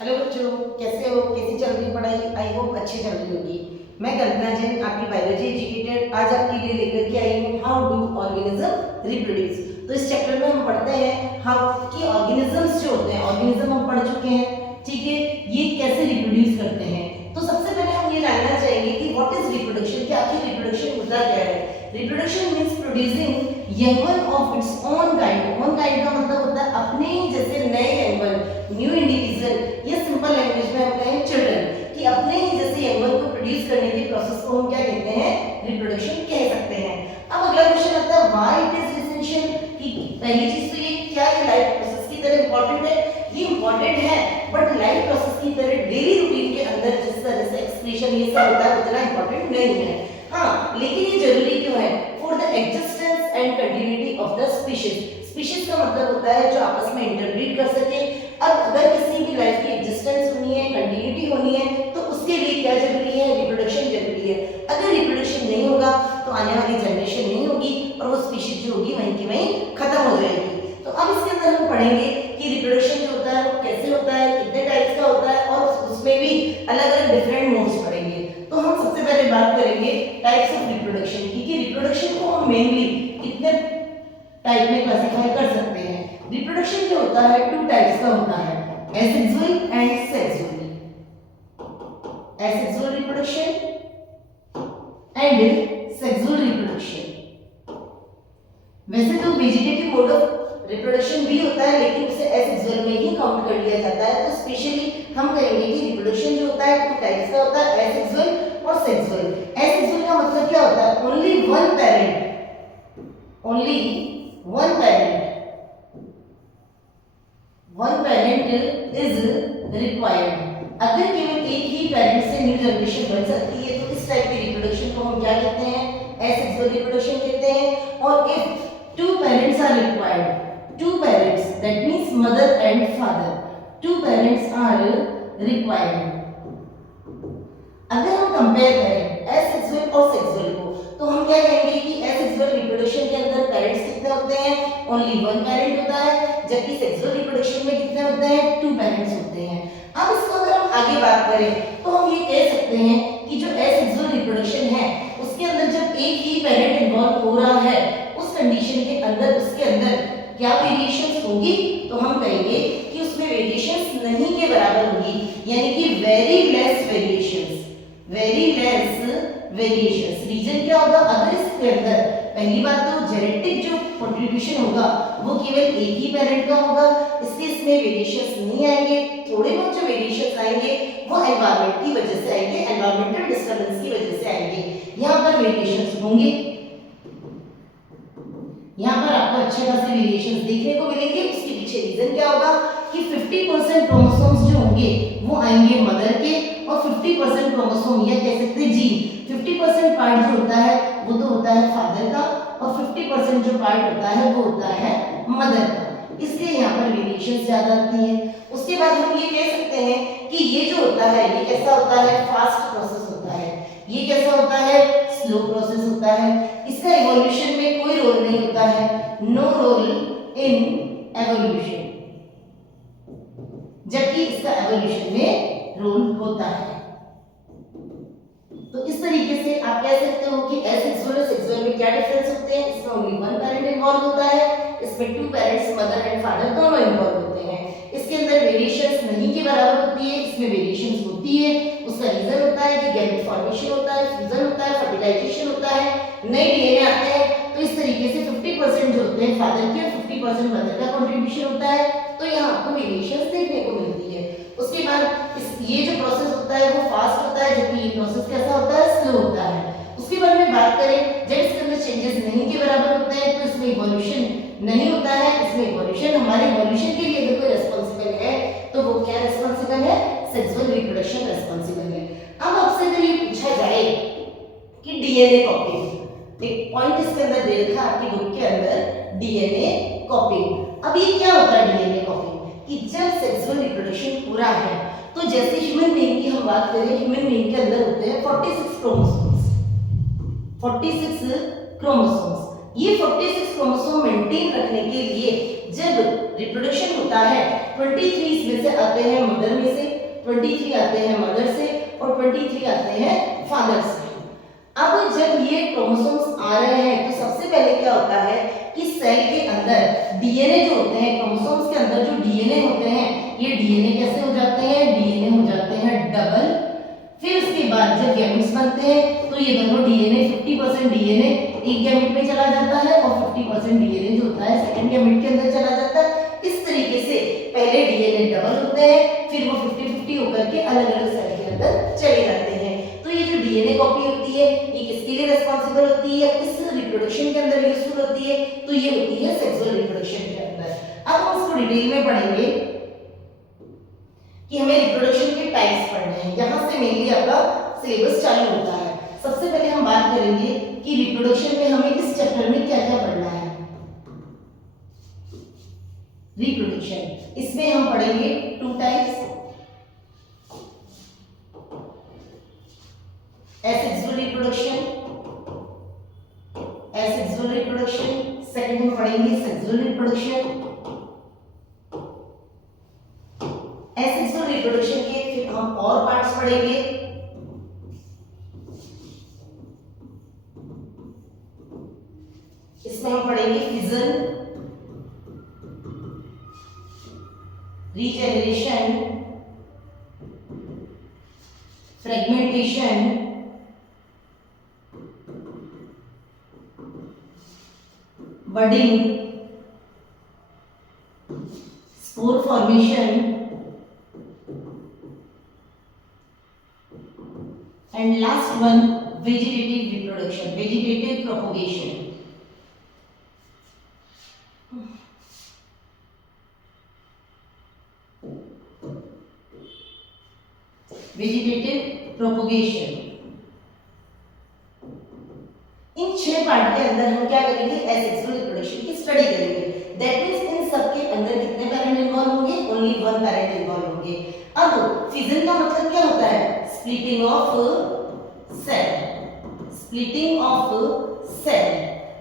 Hello बच्चों, कैसे हो? कैसी चल रही है पढ़ाई? आई होप अच्छी चल रही होगी। मैं कल्पना जैन, आपकी बायोलॉजी एजुकेटेड, आज आपके लिए लेकर के आई हूँ हाउ डू ऑर्गेनिज्म रिप्रोड्यूस। तो इस चैप्टर में हम पढ़ते हैं हाउ कि ऑर्गेनिजम्स जो होते हैं, ऑर्गेनिज्म हम पढ़ चुके हैं, ठीक है, ये कैसे रिप्रोड्यूस करते हैं। तो सबसे पहले हम ये जानना चाहेंगे कि व्हाट इज रिप्रोडक्शन, कि आखिर रिप्रोडक्शन होता क्या है। Reproduction means producing young one of its own kind. Own kind का मतलब होता है अपने ही जैसे नए यंग वन, न्यू इंडिविजुअल, या सिंपल लैंग्वेज में हम कहें चिल्ड्रन, कि अपने ही जैसे यंग वन को प्रोड्यूस करने के प्रोसेस को हम क्या कहते हैं? रिप्रोडक्शन कह सकते हैं। अब अगला क्वेश्चन आता है व्हाई इट इज एसेंशियल, कि पहली चीज तो ये क्या ये लाइफ प्रोसेस की तरह इंपॉर्टेंट है? ये इंपॉर्टेंट है, बट लाइफ प्रोसेस की तरह डेली रूटीन के अंदर जिस तरह से एक्सक्रीशन ये सब होता है उतना इंपॉर्टेंट नहीं है। हाँ, लेकिन ये जरूरी क्यों है? For the existence and continuity of the species. Species का मतलब होता है जो आपस में इंटरब्रीड कर सके। अब अगर किसी भी लाइफ की एग्जिस्टेंस होनी है, कंटिन्यूटी होनी है, तो उसके लिए क्या जरूरी है? रिप्रोडक्शन जरूरी है। अगर रिप्रोडक्शन नहीं होगा तो आने वाली जनरेशन नहीं होगी और वो स्पीशीज जो होगी वहीं की वहीं खत्म हो जाएगी। तो अब इसके अंदर हम पढ़ेंगे कि रिप्रोडक्शन जो होता है वो कैसे होता है, कितने टाइप्स का होता है, और उसमें भी अलग अलग डिफरेंट मोड्स पढ़ेंगे। तो हम सबसे पहले बात करेंगे टाइप्स ऑफ रिप्रोडक्शन की, कि रिप्रोडक्शन को हम मेनली कितने टाइप में क्लासिफाई कर सकते हैं। रिप्रोडक्शन जो होता है टू टाइप्स का होता है, asexual and sexual. Asexual reproduction and sexual reproduction. वैसे तो वेजिटेटिव मोड ऑफ रिप्रोडक्शन भी होता है, लेकिन उसे एसेक्सुअल में ही काउंट कर लिया जाता है। तो स्पेशली हम कहेंगे कि रिप्रोडक्शन जो होता है टू टाइप्स का होता है, एसेक्सुअल और सेक्सुअल। एसेक्सुअल का मतलब क्या होता है? Only one parent, only one parent is required. अगर केवल एक ही पेरेंट से न्यू जनरेशन बन सकती है तो इस टाइप की रिप्रोडक्शन को हम क्या कहते हैं? एसेक्सुअल रिप्रोडक्शन कहते हैं। और if two parents are required, two parents, that means mother and father, two parents are required। अगर हम कंपेयर करें एसेक्सुअल और सेक्सुअल को, तो हम क्या कहेंगे कि एसेक्सुअल रिप्रोडक्शन के अंदर पेरेंट्स कितने होते हैं? ओनली वन पेरेंट होता है, जबकि सेक्सुअल रिप्रोडक्शन में कितने होते हैं? टू पेरेंट्स होते हैं। अब इसको अगर हम आगे बात करें तो हम ये कह सकते हैं कि जो एसेक्सुअल रिप्रोडक्शन है उसके अंदर जब एक ही पेरेंट इन्वॉल्व हो रहा है, उस कंडीशन के अंदर उसके अंदर क्या वेरिएशंस होगी? तो हम कहेंगे कि उसमें वेरिएशंस नहीं के बराबर होगी, यानी कि very less variations, very less variations. Reason क्या होगा? अगर इसके अंदर पहली बात तो जेनेटिक जो कंट्रीब्यूशन होगा वो केवल एक ही पेरेंट का होगा, इसलिए इसमें वेरिएशंस नहीं आएंगे। थोड़े बहुत जो वेरिएशंस आएंगे वो एनवायरनमेंट की वजह से आएंगे, एनवायरमेंटल डिस्टर्बेंस की वजह से आएंगे। यहाँ पर वेरिएशंस होंगे, यहाँ पर आपको अच्छे खासे वेरिएशंस देखने को मिलेंगे। उसके पीछे रीजन क्या होगा कि 50% क्रोमोसोम्स जो होंगे वो आएंगे मदर के, और 50% क्रोमोसोम या कह सकते हैं जीन, 50% पार्ट जो होता है वो तो होता है फादर का, और 50% जो पार्ट होता है वो होता है मदर का, इसलिए यहाँ पर वेरिएशंस ज्यादा आती है। उसके बाद हम ये कह सकते हैं कि ये जो होता है ये कैसा होता है? फास्ट प्रोसेस होता है। ये कैसा होता है? स्लो प्रोसेस होता है। इसका इवोल्यूशन में कोई रोल नहीं होता है, नो रोल इन एवोल्यूशन, जबकि इसका एवोल्यूशन में रोल होता है। तो इस तरीके से आप कह सकते हो कि एसेक्सुअल और सेक्सुअल में क्या डिफरेंस होते हैं? इसमें ओनली वन पेरेंट इन्वॉल्व होता है, इसमें two parents mother and father दोनों इन्वॉल्व होते हैं। इसके अंदर वेरिएशंस नहीं के बराबर होती है, इसमें वेरिएशंस होती है। उसका रीजन होता है कि गैमेट फॉर्मेशन होता है, फ्यूजन होता है, फर्टिलाइजेशन होता है, नए डीएनए आते हैं। तो इस तरीके से 50% जो होते हैं फादर के और 50% मदर का कंट्रीब्यूशन होता है। तो यहाँ आपको वेरिएशंस देखने को मिलती है। उसके बाद ये जो प्रोसेस होता है वो फास्ट होता है, जबकि ये प्रोसेस कैसा होता है? स्लो होता है। उसके बाद में बात करें जब इसके अंदर चेंजेस नहीं के बराबर होते हैं तो इसमें इवोल्यूशन नहीं होता है। इसमें इवोल्यूशन, हमारे इवोल्यूशन के लिए अगर कोई रिस्पांसिबल है तो वो क्या रिस्पांसिबल है? सेक्सुअल रिप्रोडक्शन रिस्पांसिबल है। अब आपसे अगर ये पूछा जाए कि डीएनए कॉपिंग, एक पॉइंट इसके अंदर दे रखा आपकी बुक के अंदर, डीएनए कॉपिंग। अब ये क्या होता है डीएनए कॉपिंग? कि जब सेक्सुअल रिप्रोडक्शन पूरा है तो जैसे ह्यूमन बीइंग की हम बात करें, ह्यूमन बीइंग के अंदर होते हैं 46 क्रोमोसोम्स, 46 क्रोमोसोम्स, ये 46 क्रोमोसोम मेंटेन रखने के लिए जब रिप्रोडक्शन होता है 23 इसमें से आते हैं मदर में से, 23 आते हैं मदर से और 23 आते हैं फादर से। अब जब ये क्रोमोसोम्स आ रहे हैं तो सबसे पहले क्या होता है कि सेल के अंदर डीएनए जो होते हैं, क्रोमोसोम्स के अंदर जो डीएनए होते हैं, ये डीएनए कैसे हो जाते हैं, डीएनए हो जाते हैं डबल। फिर उसके बाद जब गैमेट्स बनते हैं तो ये दोनों डीएनए 50% डीएनए एक गैमेट में चला जाता है और 50% डीएनए जो होता है सेकंड गैमेट के अंदर चला जाता है। इस तरीके से पहले डीएनए डबल होते हैं, फिर वो 50-50 होकर के अलग-अलग सेल के अंदर चले जाते हैं। तो ये जो डीएनए कॉपी होती है ये किसके लिए रिस्पांसिबल होती है, किस रिप्रोडक्शन के अंदर यूजफुल होती है, तो ये होती है सेक्सुअल रिप्रोडक्शन के अंदर। अब हम इसको डिटेल में पढ़ेंगे कि हमें रिप्रोडक्शन के टाइप्स पढ़ने हैं। यहाँ से मेनली आपका सिलेबस चालू होता है। सबसे पहले हम बात करेंगे कि रिप्रोडक्शन में हमें इस चैप्टर में क्या क्या पढ़ना है। रिप्रोडक्शन, इसमें हम पढ़ेंगे 2 types, asexual reproduction, asexual reproduction, second हम पढ़ेंगे sexual reproduction। asexual reproduction के फिर हम और पार्ट्स पढ़ेंगे। इसमें हम पढ़ेंगे fission, regeneration, fragmentation, budding, spore formation and last one vegetative reproduction, vegetative propagation. Vegetative propagation, इन 6 पार्ट के अंदर हम क्या करेंगे, एसेक्सुअल रिप्रोडक्शन की स्टडी करेंगे। दैट मींस इन सब के अंदर कितने पैरेंट इन्वॉल्व होंगे, ओनली 1 पैरेंट इन्वॉल्व होंगे। अब फिजन का मतलब क्या होता है, splitting of cell, splitting of cell.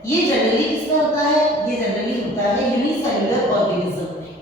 ये जनरली किसमें होता है, ये जनरली होता है यूनिसेल्युलर ऑर्गेनिज्म में,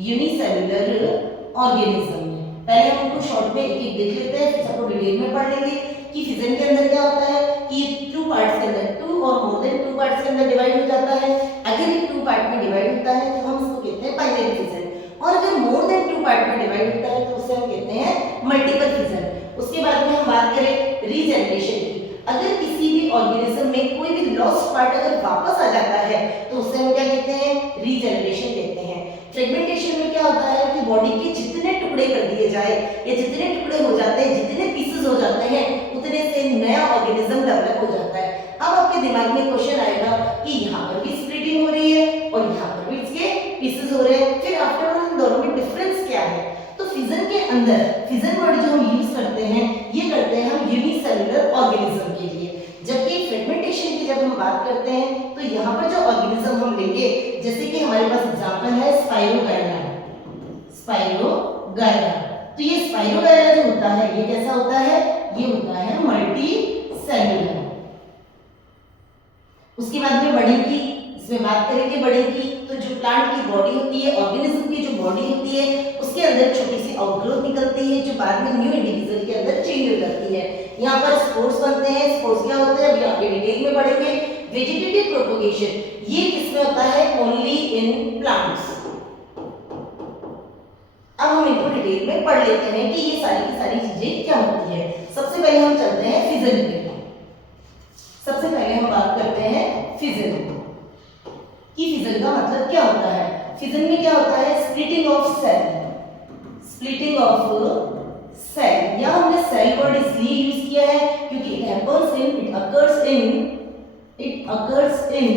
यूनिसेल्युलर ऑर्गेनिज्म में। पहले हम उनको शॉर्ट में एक एक देख लेते हैं, फिर सबको डिटेल में पढ़ लेंगे कि फिजन के अंदर क्या होता है कि 2 पार्ट्स के अंदर, 2 और मोर देन 2 पार्ट्स के अंदर डिवाइड हो जाता है। अगर ये 2 पार्ट में डिवाइड होता है तो हम इसको कहते हैं बाइनरी फिजन, और अगर मोर देन 2 पार्ट में डिवाइड होता है तो उसे हम कहते हैं मल्टीपल फिजन। उसके बाद में हम बात करें रीजेनरेशन की, अगर किसी भी ऑर्गेनिज्म में कोई भी लॉस्ट पार्ट अगर वापस आ जाता है तो उसे हम क्या कहते हैं, रीजेनरेशन कहते हैं। फ्रेगमेंटेशन में क्या होता है कि बॉडी के जितने टुकड़े कर दिए जाए या जितने टुकड़े हो जाते हैं, जितने पीसेस हो जाते हैं, उतने से नया ऑर्गेनिज्म डेवलप हो जाता है। अब आपके दिमाग में क्वेश्चन आएगा कि यहाँ पर भी स्प्लिटिंग हो रही है और यहाँ पर भी इसके पीसेस हो रहे हैं, फिर आफ्टर ऑल इन दोनों में डिफरेंस क्या है। तो फिजन के अंदर, फिजन वर्ड जो हम यूज करते हैं ये करते हैं हम यूनिसेल्युलर ऑर्गेनिज्म के लिए, जबकि फ्रेगमेंटेशन की जब हम बात करते हैं तो यहाँ पर जो ऑर्गेनिज्म हम लेंगे, जैसे कि हमारे पास एग्जांपल है स्पाइरोगायरा, स्पाइरोगायरा। तो ये स्पाइरोगायरा जो होता है ये कैसा होता है, ये होता है मल्टी सेल्युलर। उसके बाद में बड़ी की, इसमें बात करेंगे बड़ी की, तो जो प्लांट की बॉडी होती है, ऑर्गेनिज्म की जो बॉडी होती है, उसके अंदर छोटी सी आउटग्रोथ निकलती है जो बाद में न्यू इंडिविजुअल के अंदर चेंज हो जाती है। यहाँ पर स्पोर्स बनते हैं। स्पोर्स क्या होते हैं अभी आगे डिटेल में पढ़ेंगे। वेजिटेटिव प्रोपगेशन ये किसमें होता है, ओनली इन प्लांट्स। अब हम इनको डिटेल में पढ़ लेते हैं कि ये सारी की सारी चीजें क्या होती है। सबसे पहले हम चलते हैं फिजन पे। सबसे पहले हम बात करते हैं फिजन कि फिजन का मतलब क्या होता है। फिजन में क्या होता है, splitting of cell, splitting of cell. या हमने सेल वर्ड इसलिए यूज किया है क्योंकि it occurs in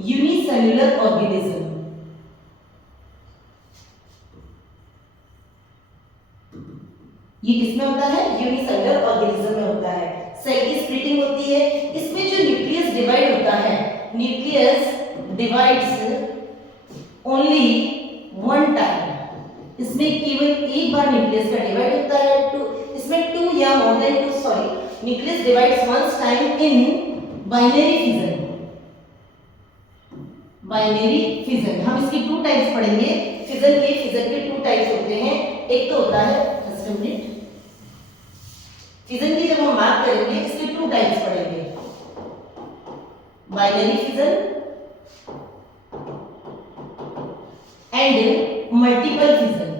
unicellular organism. ये किसमें होता है, यूनिसेल्युलर ऑर्गेनिज्म में होता है। सेल की स्प्लिटिंग होती है, इसमें जो न्यूक्लियस डिवाइड होता है, nucleus divides only one time. इसमें केवल एक बार न्यूक्लियस का डिवाइड होता है। इसमें 2 या more than 2 nucleus divides once time in binary fission. Binary fission. हम इसके 2 टाइप्स पढ़ेंगे। फिजन के 2 टाइप्स होते हैं। एक तो होता है फिजन की जब हम बात करेंगे इसके 2 टाइप्स पढ़ेंगे, binary fission and multiple fission.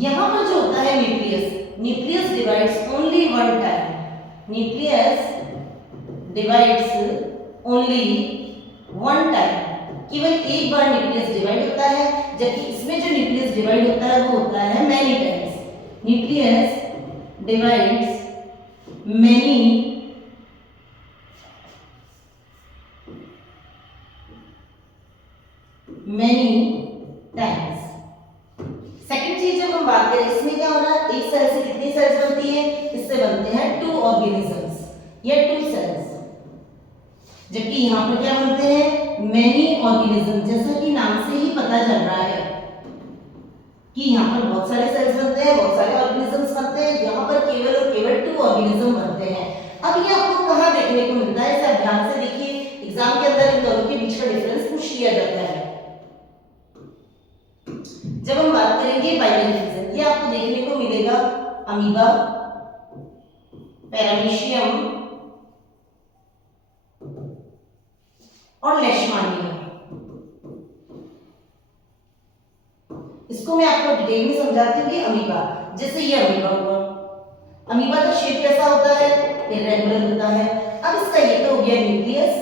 यहां पर जो होता है nucleus divides only one time, nucleus divides only one time, केवल एक बार न्यूक्लियस डिवाइड होता है, जबकि इसमें जो न्यूक्लियस डिवाइड होता है वो होता है many times. Nucleus divides many times. Second चीज जब हम बात करें इसमें क्या होना है, एक सेल से कितनी सेल्स बनती है, इससे बनते हैं 2 ऑर्गेनिजम्स या 2 सेल्स, जबकि यहां पर क्या बनते हैं मैनी ऑर्गेनिज्म। जैसा कि नाम से ही पता चल रहा है कि यहां पर बहुत सारे सेल्स बनते हैं, बहुत सारे ऑर्गेनिजम्स बनते हैं, यहां पर केवल और केवल 2 ऑर्गेनिज्म बनते हैं। अब ये आपको कहां देखने को मिलता है, इसे आप ध्यान से देखिए, एग्जाम के अंदर इन दोनों के बीच का डिफरेंस पूछ लिया जाता है। जब हम बात करेंगे बाइनरी फिजन, ये आपको देखने को मिलेगा अमीबा, पैरामीशियम और लेशमानिया। इसको मैं आपको डिटेल में समझाती हूँ कि अमीबा, जैसे ये अमीबा हुआ, अमीबा का शेप कैसा होता है, इरेगुलर होता है। अब इसका ये तो हो गया न्यूक्लियस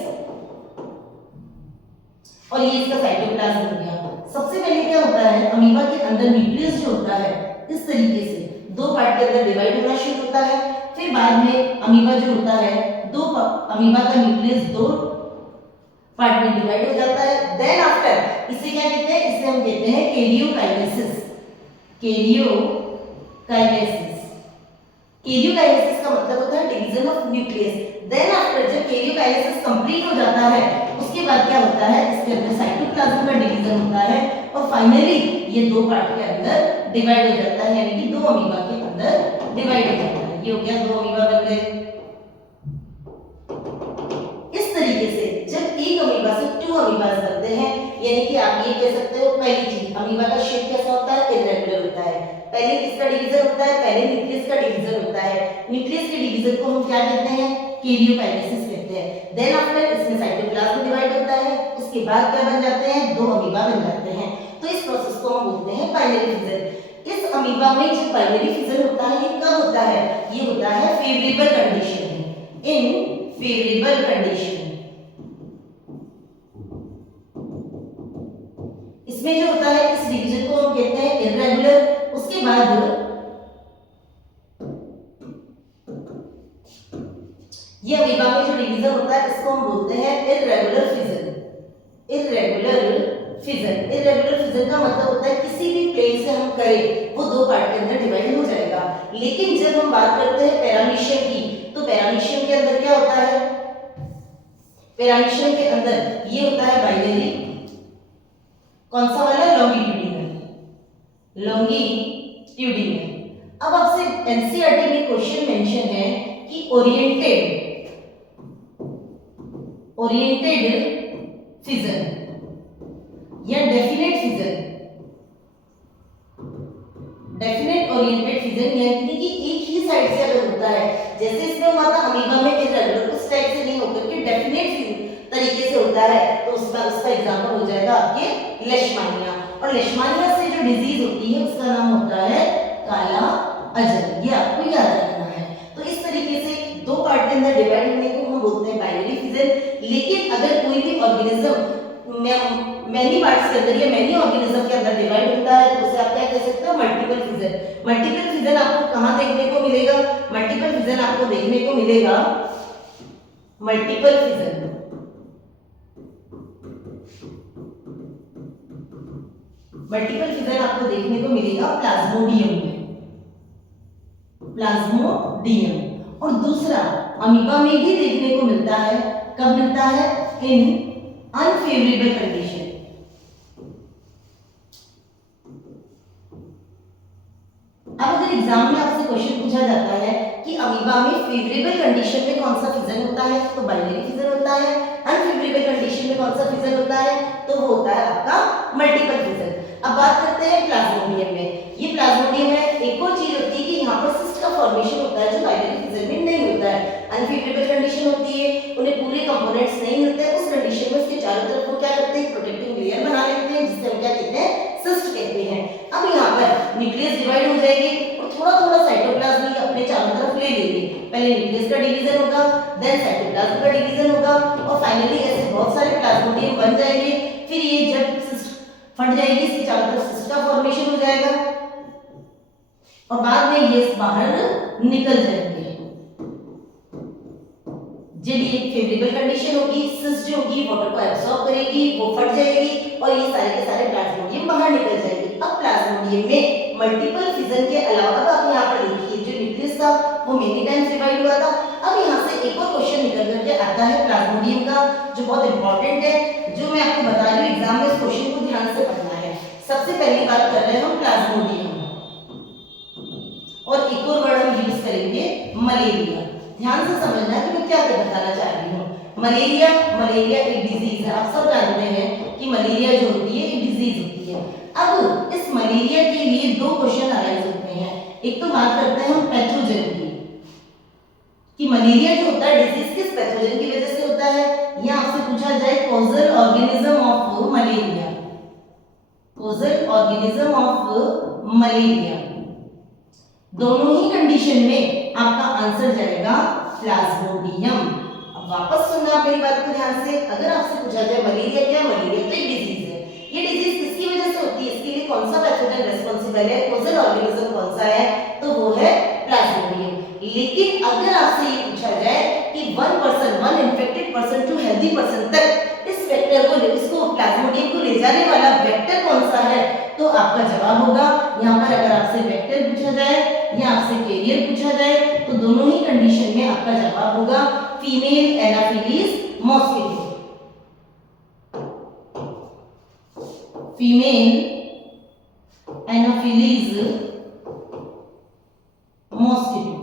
और ये इसका साइटोप्लाज्म हो गया। सबसे पहले क्या होता है, अमीबा के अंदर न्यूक्लियस जो होता है इस तरीके से 2 पार्ट के अंदर डिवाइड होना शुरू होता है। फिर बाद में अमीबा जो होता है अमीबा का न्यूक्लियस 2 पार्ट में डिवाइड हो जाता है। देन आफ्टर इसे क्या कहते हैं, इसे हम कहते हैं कैरियोकाइनेसिस। कैरियोकाइनेसिस का मतलब होता है division of nucleus. Then after जब कैरियोकाइनेसिस कंप्लीट हो जाता है उसके बाद क्या होता है, इसके अंदर साइटोप्लाज्म का डिवीजन होता है और फाइनली ये 2 पार्ट के अंदर डिवाइड हो जाता है, यानी कि 2 अमीबा के अंदर डिवाइड हो जाता है। ये हो गया 2 अमीबा बन गए। इस तरीके से जब एक अमीबा से 2 अमीबास बनते हैं, यानी कि आप ये कह सकते हो पहली चीज अमीबा का शेप कैसा होता है, इरेगुलर होता है। पहले किसका डिवीजन होता है, पहले न्यूक्लियस का डिवीजन होता है। न्यूक्लियस के डिवीजन को हम क्या कहते हैं, कैरियोकाइनेसिस कहते हैं। देन आफ्टर इसमें साइटोप्लाज्म डिवाइड होता है, उसके बाद क्या बन जाते हैं, 2 अमीबा बन जाते हैं। तो इस प्रोसेस को हम बोलते हैं बाइनरी फिजन। इस अमीबा में जब बाइनरी फिजन होता है ये कब होता है, ये होता है फेवरेबल कंडीशन में, इन फेवरेबल कंडीशन। इसमें जो होता है इस डिवीजन को हम कहते हैं इरेगुलर। उसके बाद ये अमीबा में जो डिवीजन होता है इसको हम बोलते हैं इरेगुलर फिजन। इरेगुलर फिजन का मतलब होता है किसी भी प्लेन से हम करें वो 2 पार्ट के अंदर डिवाइड हो जाएगा। लेकिन जब हम बात करते हैं पैरामीशियम की, तो पैरामीशियम के अंदर क्या होता है, पैरामीशियम के अंदर ये होता है बाइनरी। कौन सा वाला, लॉन्गिट्यूडिनल। अब आपसे एनसीईआरटी में क्वेश्चन मेंशन है कि ओरिएंटेड फिजन या definite fission. Definite oriented fission यानी कि एक ही साइड से अगर होता है, जैसे इसमें हुआ था अमीबा में इरेगुलर, उस टाइप से नहीं होकर के डेफिनेट तरीके से होता है, तो उसका एग्जांपल हो जाएगा आपके लेशमानिया। और लेशमानिया से जो डिजीज होती है उसका नाम होता है काला अजर। ये आपको याद रखना है। तो इस तरीके से 2 पार्ट के अंदर डिवाइड होने को हम बोलते हैं बाइनरी फिजन। लेकिन अगर कोई भी ऑर्गेनिज्म मैनी पार्ट्स के अंदर या मैनी ऑर्गेनिज्म के अंदर डिवाइड होता है तो उसे आप क्या कह सकते हो, मल्टीपल फिजन। मल्टीपल फिजन आपको कहां देखने को मिलेगा, मल्टीपल फिजन आपको देखने को मिलेगा, मल्टीपल फिजन आपको देखने को मिलेगा प्लाज्मोडियम में, प्लाज्मोडियम। और दूसरा अमीबा में भी देखने को मिलता है, कब मिलता है, इन अनफेवरेबल कंडीशन। अब अगर एग्जाम में आपसे क्वेश्चन पूछा जाता है कि अमीबा में फेवरेबल कंडीशन में कौन सा फिजन होता है, तो बाइनरी फिजन होता है। अनफेवरेबल कंडीशन में कौन सा फिजन होता है, तो वो होता है आपका मल्टीपल फिजन। अब बात करते हैं प्लाज्मोडियम में। ये प्लाज्मोडियम है, एक और चीज होती है कि यहाँ पर सिस्ट का फॉर्मेशन होता है जो बाइनरी फिजन में नहीं होता है। अनफेवरेबल कंडीशन होती है, उन्हें पूरे कंपोनेंट्स नहीं मिलते हैं, उस कंडीशन में उसके चारों तरफ वो क्या करते हैं, प्रोटेक्टिंग लेयर बना लेते हैं, जिसे हम क्या कहते हैं, सिस्ट कहते हैं। अब यहाँ पर न्यूक्लियस डिवाइड हो जाएगी और थोड़ा थोड़ा साइटोप्लाज्म भी अपने चारों तरफ ले लेंगे। पहले न्यूक्लियस का डिवीजन होगा, देन साइटोप्लाज्म का डिवीजन होगा और फाइनली ऐसे बहुत सारे प्लाज्मोडियम बन जाएंगे। फिर ये जब सिस्ट फट जाएगी, इसके चारों तरफ सिस्ट का फॉर्मेशन हो जाएगा और बाद में ये बाहर निकल जाएंगे। जब ये फेवरेबल कंडीशन होगी, सिस्ट जो होगी वाटर को एब्सॉर्ब करेगी, वो फट जाएगी और ये सारे के सारे प्लाज्मोडियम बाहर निकल जाएंगे। अब प्लाज्मोडियम में मल्टीपल फिजन के अलावा आप यहाँ पर देखिए जो न्यूक्लियस था वो मेनी टाइम्स डिवाइड हुआ था। अब यहाँ से एक और क्वेश्चन निकल करके आता है प्लाज्मोडियम का, जो बहुत इंपॉर्टेंट है, जो मैं आपको बता रही हूँ एग्जाम में इस क्वेश्चन को ध्यान से पढ़ना है। सबसे पहली बात कर रहे हैं हम प्लाज्मोडियम और एक और वर्ड हम यूज करेंगे मलेरिया। ध्यान से समझना है कि मैं क्या बताना चाह रही हूँ। मलेरिया एक डिजीज है, आप सब जानते हैं कि मलेरिया जो होती है एक डिजीज होती है। अब इस मलेरिया के लिए दो क्वेश्चन अराइज होते हैं। एक तो बात करते हैं हम पैथोजन की, कि मलेरिया जो होता है डिजीज किस पैथोजन की वजह से होता है। यह आपसे पूछा जाए causal organism of malaria, causal organism of malaria. दोनों ही कंडीशन में आपका आंसर जाएगा प्लाज्मोडियम। अब वापस सुनना आप मेरी बात को ध्यान से। अगर आपसे पूछा जाए मलेरिया क्या, मलेरिया तो एक डिजीज है। ये डिजीज किसकी वजह से होती है, इसके लिए कौन सा पैथोजन रिस्पांसिबल है, कॉजल ऑर्गेनिज्म कौन सा है, तो वो है प्लाज्मोडियम। लेकिन अगर आपसे ये पूछा जाए कि one infected person to healthy person तक इस वेक्टर को, इसको प्लाज्मोडियम को ले जाने वाला वेक्टर कौन सा है, तो आपका जवाब होगा यहाँ पर, अगर आपसे वेक्टर पूछा जाए या आपसे कैरियर पूछा जाए, तो दोनों ही कंडीशन में आपका जवाब होगा female Anopheles mosquito. Female Anopheles mosquito.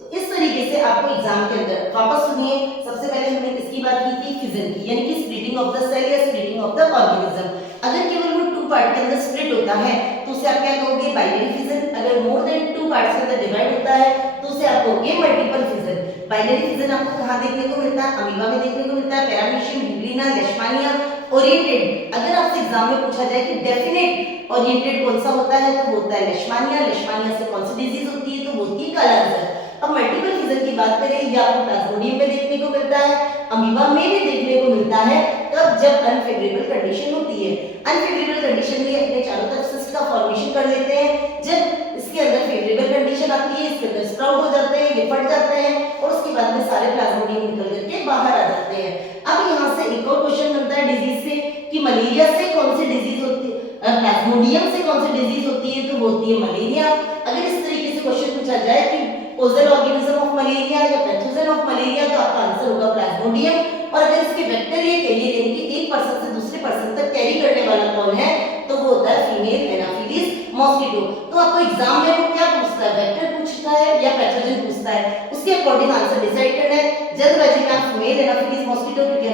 तो इस तरीके से आपको एग्जाम के अंदर, वापस सुनिए, सबसे पहले हमने किसकी बात की थी, फिजन की, यानी कि स्प्लिटिंग ऑफ द सेल या स्प्लिटिंग ऑफ द ऑर्गेनिज्म। अगर केवल वो टू पार्ट के अंदर स्प्लिट होता है तो उसे आप क्या कहोगे, बाइनरी फिजन। अगर मोर देन टू पार्ट्स के अंदर डिवाइड होता है तो उसे आप कहोगे मल्टीपल फिजन। बाइनरी फिजन आपको कहां देखने को मिलता है, अमीबा में देखने को मिलता है, पैरामीशियम, गिबलिना, लेशमानिया, ओरिएंटेड। अगर आपसे एग्जाम में पूछा जाए कि डेफिनेट ओरिएंटेड कौन सा होता है, तो वो होता है लेशमानिया। लेशमानिया से कौन सी डिजीज होती है, तो वो होती है काला अल्सर। अब मल्टीपल फिजन की बात करें, ये आपको प्लाज्मोडियम में देखने को मिलता है, अमीबा में भी देखने को मिलता है, तब जब अनफेवरेबल कंडीशन होती है। अनफेवरेबल कंडीशन में अपने चारों तरफ सिस्ट का फॉर्मेशन कर लेते हैं। जब इसके अंदर फेवरेबल कंडीशन आती है, इसके अंदर स्प्राउट हो जाते हैं, ये फट जाते हैं और उसके बाद में सारे प्लाज्मोडियम निकल करके बाहर आ जाते हैं। अब यहाँ से एक और क्वेश्चन बनता है डिजीज से, कि मलेरिया से कौन सी डिजीज होती है, प्लाज्मोडियम से कौन सी डिजीज होती है, तो वो होती है मलेरिया। अगर इस तरीके से क्वेश्चन पूछा जाए कि कॉजल ऑर्गेनिज्म ऑफ मलेरिया या पैथोजन ऑफ मलेरिया, तो आपका आंसर होगा प्लाज्मोडियम। और अगर इसके वेक्टर या कैरियर, यानी कि एक पर्सन से दूसरे पर्सन तक कैरी करने वाला कौन है, तो वो होता है फीमेल एनाफिलीज मॉस्किटो। तो आपको एग्जाम में वो क्या पूछता है, वेक्टर पूछता है या पैथोजन पूछता है, उसके अकॉर्डिंग आंसर डिसाइड करना है। जल्दबाजी में आप फीमेल एनाफिलीज मॉस्किटो, क्योंकि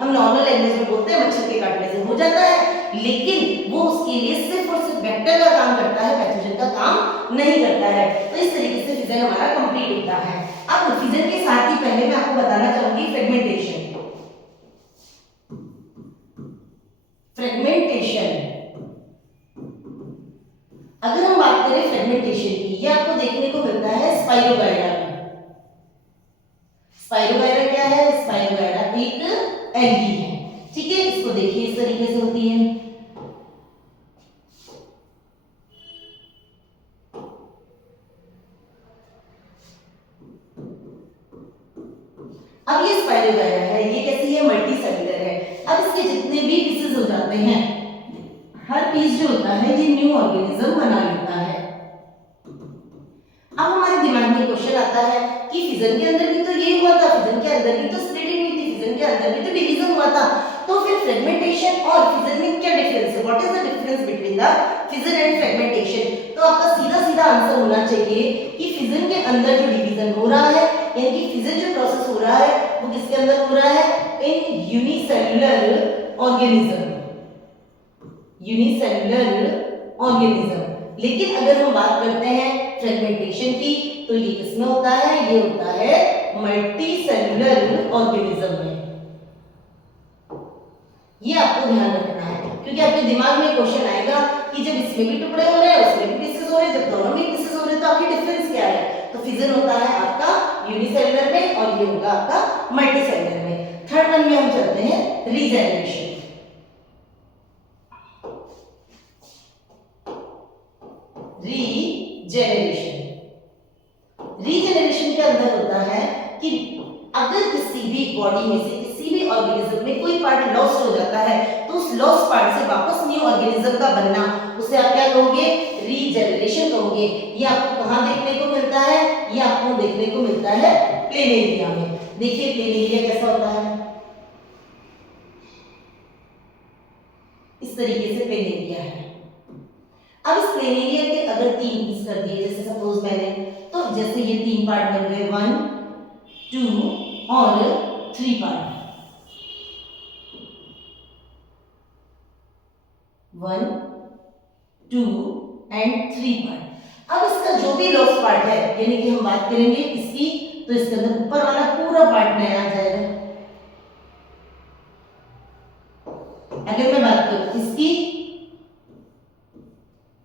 हम नॉर्मल लैंग्वेज में बोलते हैं मच्छर के काटने से हो जाता है, लेकिन वो उसके लिए सिर्फ और सिर्फ वेक्टर का काम करता है, पैथोजन का काम नहीं करता है। तो इस तरीके से फिजन हमारा कंप्लीट होता है। अब फिजन के साथ ही पहले मैं आपको बताना चाहूंगी फ्रेगमेंटेशन। फ्रेगमेंटेशन, अगर हम बात करें फ्रेगमेंटेशन की, ये आपको देखने को मिलता है स्पाइरोगाइरा में। स्पाइरोगाइरा क्या है, स्पाइरोगाइरा एक एल्गी है, ठीक है। इसको देखिए इस तरीके से होती है। अब ये स्पाइरोगाइरा है, ये कैसी है, मल्टी सेलुलर है। अब इसके जितने भी पीसेस हो जाते हैं, हर पीस जो होता है ये न्यू ऑर्गेनिज्म बना लेता है। अब हमारे दिमाग में क्वेश्चन आता है कि फिजन के अंदर भी तो ये हुआ था, फिजन के अंदर भी तो स्प्लिटिंग हुई थी, फिजन के अंदर भी तो डिवीजन हुआ था, तो फिर फ्रेगमेंटेशन और फिजन में क्या डिफरेंस है, what is the difference between the fission and fragmentation. तो आपका सीधा सीधा आंसर होना चाहिए कि फिजन के अंदर जो डिवीजन हो रहा है, यानी कि फिजन जो प्रोसेस हो रहा है वो किसके अंदर हो रहा है, इन यूनिसेल्युलर ऑर्गेनिज्म, यूनिसेल्युलर ऑर्गेनिज्म। लेकिन अगर हम बात करते हैं फ्रेगमेंटेशन की, तो ये किसमें होता है, ये होता है मल्टी सेल्युलर ऑर्गेनिज्म में। ये आपको ध्यान रखना है, क्योंकि आपके दिमाग में क्वेश्चन आएगा कि जब इसमें भी टुकड़े हो रहे हैं, उसमें भी पीसेस हो रहे हैं, जब दोनों में पीसेस हो रहे हैं, तो आपकी डिफरेंस क्या है। तो फिजन होता है आपका यूनिसेल्युलर में और ये होगा आपका मल्टीसेल्युलर में। थर्ड वन में हम चलते हैं रीजेनरेशन। रीजेनरेशन, रीजेनरेशन के अंदर होता है कि अगर किसी भी बॉडी में से किसी भी ऑर्गेनिज्म में कोई पार्ट लॉस्ट हो जाता है, तो उस लॉस्ट पार्ट से वापस न्यू ऑर्गेनिज्म का बनना, उसे आप क्या कहोगे, रीजेनरेशन कहोगे। ये आपको कहां देखने को मिलता है, ये आपको देखने को मिलता है प्लेनेरिया में। देखिए प्लेनेरिया कैसा होता है, इस तरीके से प्लेनेरिया है। अब इस प्लेनेरिया के अगर 3 पीस कर दिए, जैसे सपोज मैंने, तो जैसे ये 3 पार्ट बन गए, 1 2 और 3 पार्ट, 1 2 एंड 3 पार्ट। अब इसका जो भी लॉस्ट पार्ट है, यानी कि हम बात करेंगे इसकी, तो इसके अंदर ऊपर वाला पूरा पार्ट नया आ जाएगा। अगर मैं बात करूं इसकी,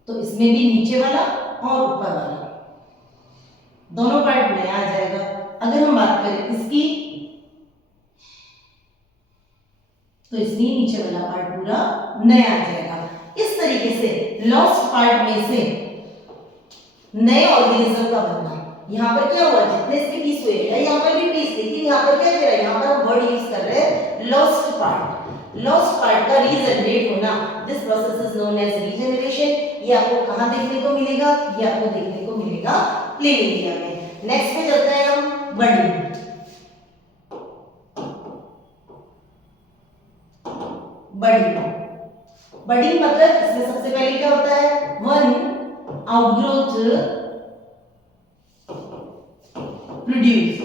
तो इसमें भी नीचे वाला और ऊपर वाला दोनों पार्ट नया आ जाएगा। अगर हम बात करें इसकी, तो इसमें नीचे वाला पार्ट पूरा नया आ जाएगा। इस तरीके से लॉस्ट पार्ट में से नए ऑर्गेनिज्म का बनना। यहाँ पर क्या हुआ, जितने इसके पीस हुए हैं, यहाँ पर भी पीस, लेकिन यहाँ पर क्या कह रहा है, यहाँ पर हम वर्ड यूज कर रहे हैं लॉस्ट पार्ट। लॉस्ट पार्ट का रीजनरेट होना, this process is known as regeneration. ये आपको कहां देखने को मिलेगा, ये आपको देखने को मिलेगा प्लेनेरिया में। नेक्स्ट पे चलते हैं हम बडिंग। बडिंग, बडिंग मतलब इसमें सबसे पहले क्या होता है, one outgrowth produce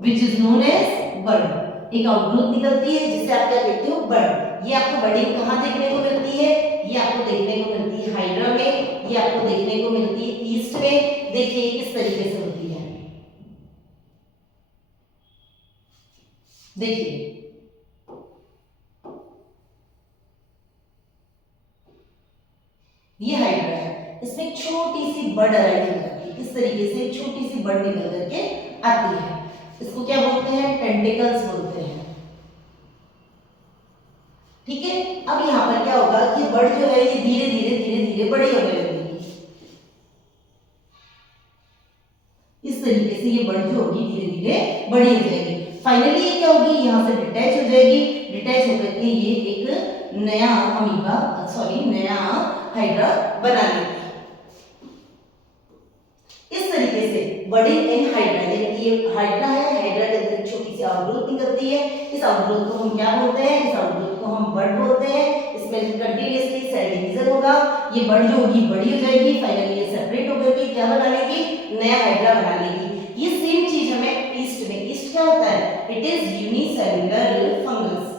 which is known as bud. एक आउटग्रोथ निकलती है जिसे आप क्या कहते हो, बड। ये आपको बडिंग कहां देखने को मिलती है, ये आपको देखने को मिलती है हाइड्रा में, ये आपको देखने को मिलती है ईस्ट में। देखिए किस तरीके से होती है, देखिए ये हाइड्रा है, इसमें छोटी सी बड अराइज हो जाती है। इस तरीके से छोटी सी बड निकल करके आती है। इसको क्या बोलते हैं, टेंटिकल्स बोलते हैं। ठीक है, अब यहाँ पर क्या होगा कि बड जो है ये धीरे धीरे धीरे धीरे बड़ी होने लगेगी। इस तरीके से ये बड जो होगी धीरे धीरे बड़ी हो जाएगी। फाइनली ये क्या होगी, यहाँ से डिटैच हो जाएगी। डिटैच होकर के ये एक नया अमीबा, सॉरी नया हाइड्रा बना लेगी। इस तरीके से बडिंग इन हाइड्रा, यानी कि ये हाइड्रा है, हाइड्रा के अंदर छोटी सी आउटग्रोथ निकलती है। इस आउटग्रोथ को हम क्या बोलते हैं, इस आउटग्रोथ को हम बड बोलते हैं। इसमें कंटिन्यूअसली सेल डिवीजन होगा, ये बड जो होगी बड़ी हो जाएगी। फाइनली ये सेपरेट होकर के क्या बना लेगी, नया हाइड्रा बना लेगी। ये सेम चीज हमें ईस्ट में, ईस्ट क्या होता है, इट इज यूनिसेल्युलर फंगस।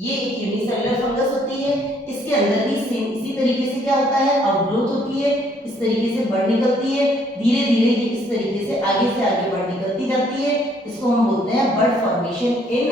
ये एक यूनिसेल्युलर फंगस होती है। इसके अंदर भी सेम इसी तरीके से क्या होता है, आउटग्रोथ होती है। इस तरीके से बड निकलती है, धीरे धीरे ये इस तरीके से आगे बड निकलती जाती है। इसको हम बोलते हैं बड फॉर्मेशन इन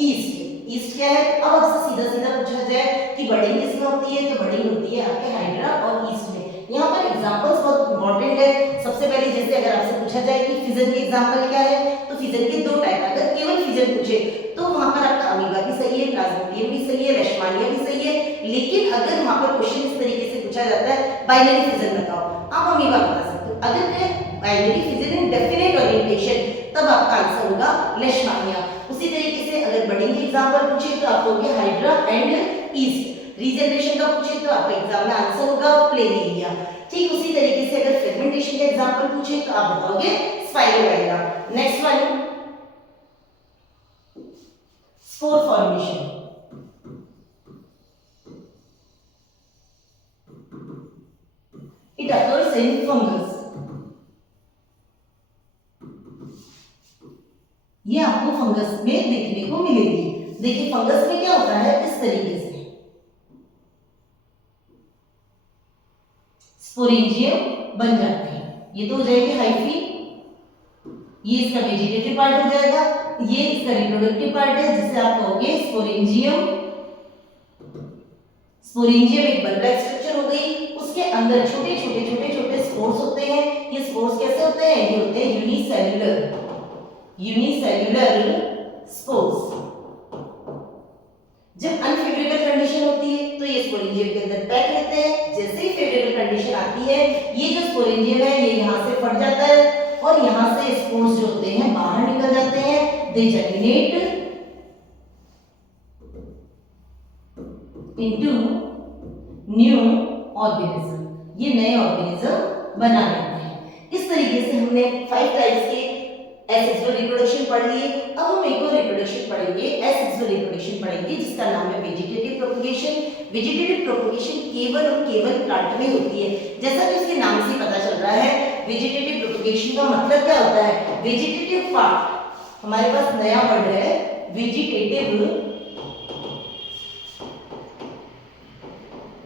ईस्ट। ईस्ट क्या है, अब आपसे सीधा सीधा पूछा जाए कि बडिंग किसमें होती है, तो बडिंग होती है आपके हाइड्रा और ईस्ट में। यहाँ पर एग्जांपल्स बहुत इंपॉर्टेंट है। सबसे पहले जैसे अगर आपसे पूछा जाए कि फिजन के एग्जांपल क्या है, तो फिजन के 2 टाइप, अगर केवल फिजन पूछे तो वहां पर आपका अमीबा भी सही है, प्लाज्मोडियम भी सही है, लेशमानिया भी सही है। लेकिन अगर वहां पर क्वेश्चन इस तरीके से पूछा जाता है बाइनरी फिजन बताओ, आप अमीबा बता सकते हो। अगर बाइनरी फिजन इन डेफिनेट ओरिएंटेशन, तब आपका आंसर होगा लेशमानिया। उसी तरीके से अगर बडिंग के एग्जांपल पूछे तो आप होंगे हाइड्रा एंड ईस्ट। रीजनरेशन का पूछे तो आपका एग्जाम में आंसर होगा प्लेनेरिया। ठीक उसी तरीके से अगर फ्रेगमेंटेशन का एग्जांपल पूछे तो आप बताओगे spirogyra. Next one, spore formation. में देखने को मिलेगी। देखिए फंगस में क्या होता है, इस तरीके से स्पोरेंजियम बन जाते हैं। ये तो हो जाएगी हाइफी, ये इसका वेजिटेटिव पार्ट हो जाएगा, ये इसका रिप्रोडक्टिव पार्ट है जिसे आप कहोगे स्पोरेंजियम। स्पोरेंजियम एक बल्ब लाइक स्ट्रक्चर हो गई, उसके अंदर छोटे छोटे छोटे छोटे स्पोर्स होते हैं। ये स्पोर्स कैसे होते हैं, ये होते हैं यूनिसेल्युलर स्पोर्स। जब अनफेवरेबल कंडीशन होती है तो ये स्पोरेंजियम के अंदर पैक रहते हैं। जैसे ही फेवरेबल कंडीशन आती है, ये जो स्पोरेंजियम है ये यहाँ से फट जाता है और यहाँ से स्पोर्स जो होते हैं बाहर निकल जाते हैं। दे जर्मिनेट इनटू न्यू ऑर्गेनिज्म, ये नए ऑर्गेनिज्म बना लेते हैं। इस तरीके से हमने 5 टाइप्स के एसेक्सुअल रिप्रोडक्शन पढ़ लिए। अब हम एक और रिप्रोडक्शन पढ़ेंगे, एसेक्सुअल रिप्रोडक्शन पढ़ेंगे, जिसका नाम है वेजिटेटिव प्रोपगेशन। वेजिटेटिव प्रोपगेशन केवल और केवल प्लांट में होती है। जैसा कि उसके नाम से पता चल रहा है, वेजिटेटिव प्रोपगेशन का मतलब क्या होता है, वेजिटेटिव पार्ट, हमारे पास नया वर्ड है vegetative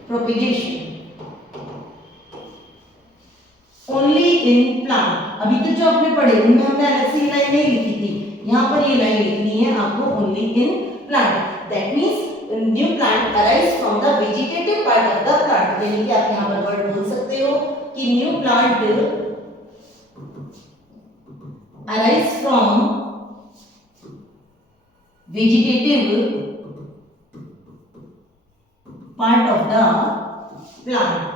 propagation only in plant. अभी तक जो आपने पढ़े उनमें हमने अलग से लाइन नहीं लिखी थी, यहाँ पर ये लाइन लिखनी है आपको, only in plant. That means new plant arise from the vegetative part of the plant. यानी कि आप यहाँ पर वर्ड बोल सकते हो कि new plant arise from vegetative part of the plant.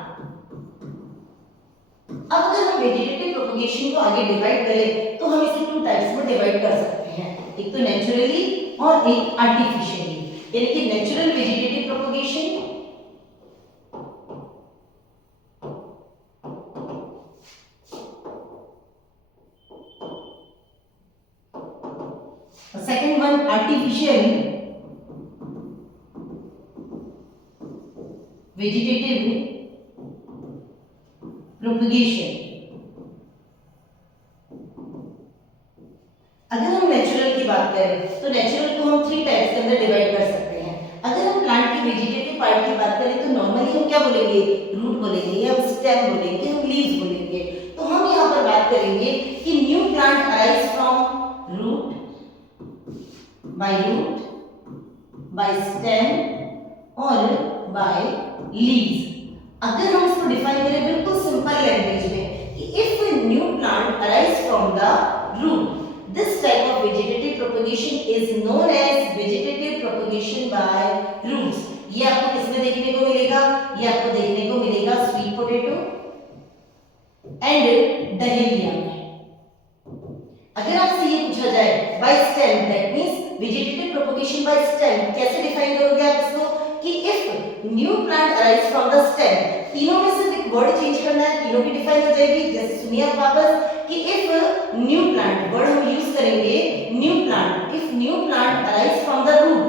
अब अगर हम वेजिटेटिव प्रोपगेशन को आगे डिवाइड करें तो हम इसे 2 टाइप्स में डिवाइड कर सकते हैं, एक तो नेचुरली और एक आर्टिफिशियली। यानी कि नेचुरल वेजिटेटिव प्रोपगेशन और second one artificial vegetative propagation. अगर हम नेचुरल की बात करें तो नेचुरल को हम 3 टाइप्स के अंदर डिवाइड कर सकते हैं। अगर हम प्लांट के वेजिटेटिव पार्ट की बात करें तो नॉर्मली हम क्या बोलेंगे, रूट बोलेंगे, हम स्टेम बोलेंगे, हम लीव्स बोलेंगे। तो हम यहाँ पर बात करेंगे कि new plant arise from root, by stem और बाय लीव्स। अगर हम इसको डिफाइन करें बिल्कुल सिंपल लैंग्वेज में कि if new plant arise from the root, this type of vegetative propagation is known as vegetative propagation by roots. ये आपको किसमें देखने को मिलेगा, ये आपको देखने को मिलेगा स्वीट पोटैटो एंड डहेलिया में। अगर आपसे ये पूछा जाए by stem, that means vegetative propagation by stem, कैसे डिफाइन करोगे आप इसको कि if new plant arise from the stem, तीनों में से एक वर्ड चेंज करना है, तीनों की डिफाइन हो जाएगी। जैसे सुनिए आप वापस कि इफ न्यू प्लांट, वर्ड हम यूज करेंगे new plant, if new plant arise from the root,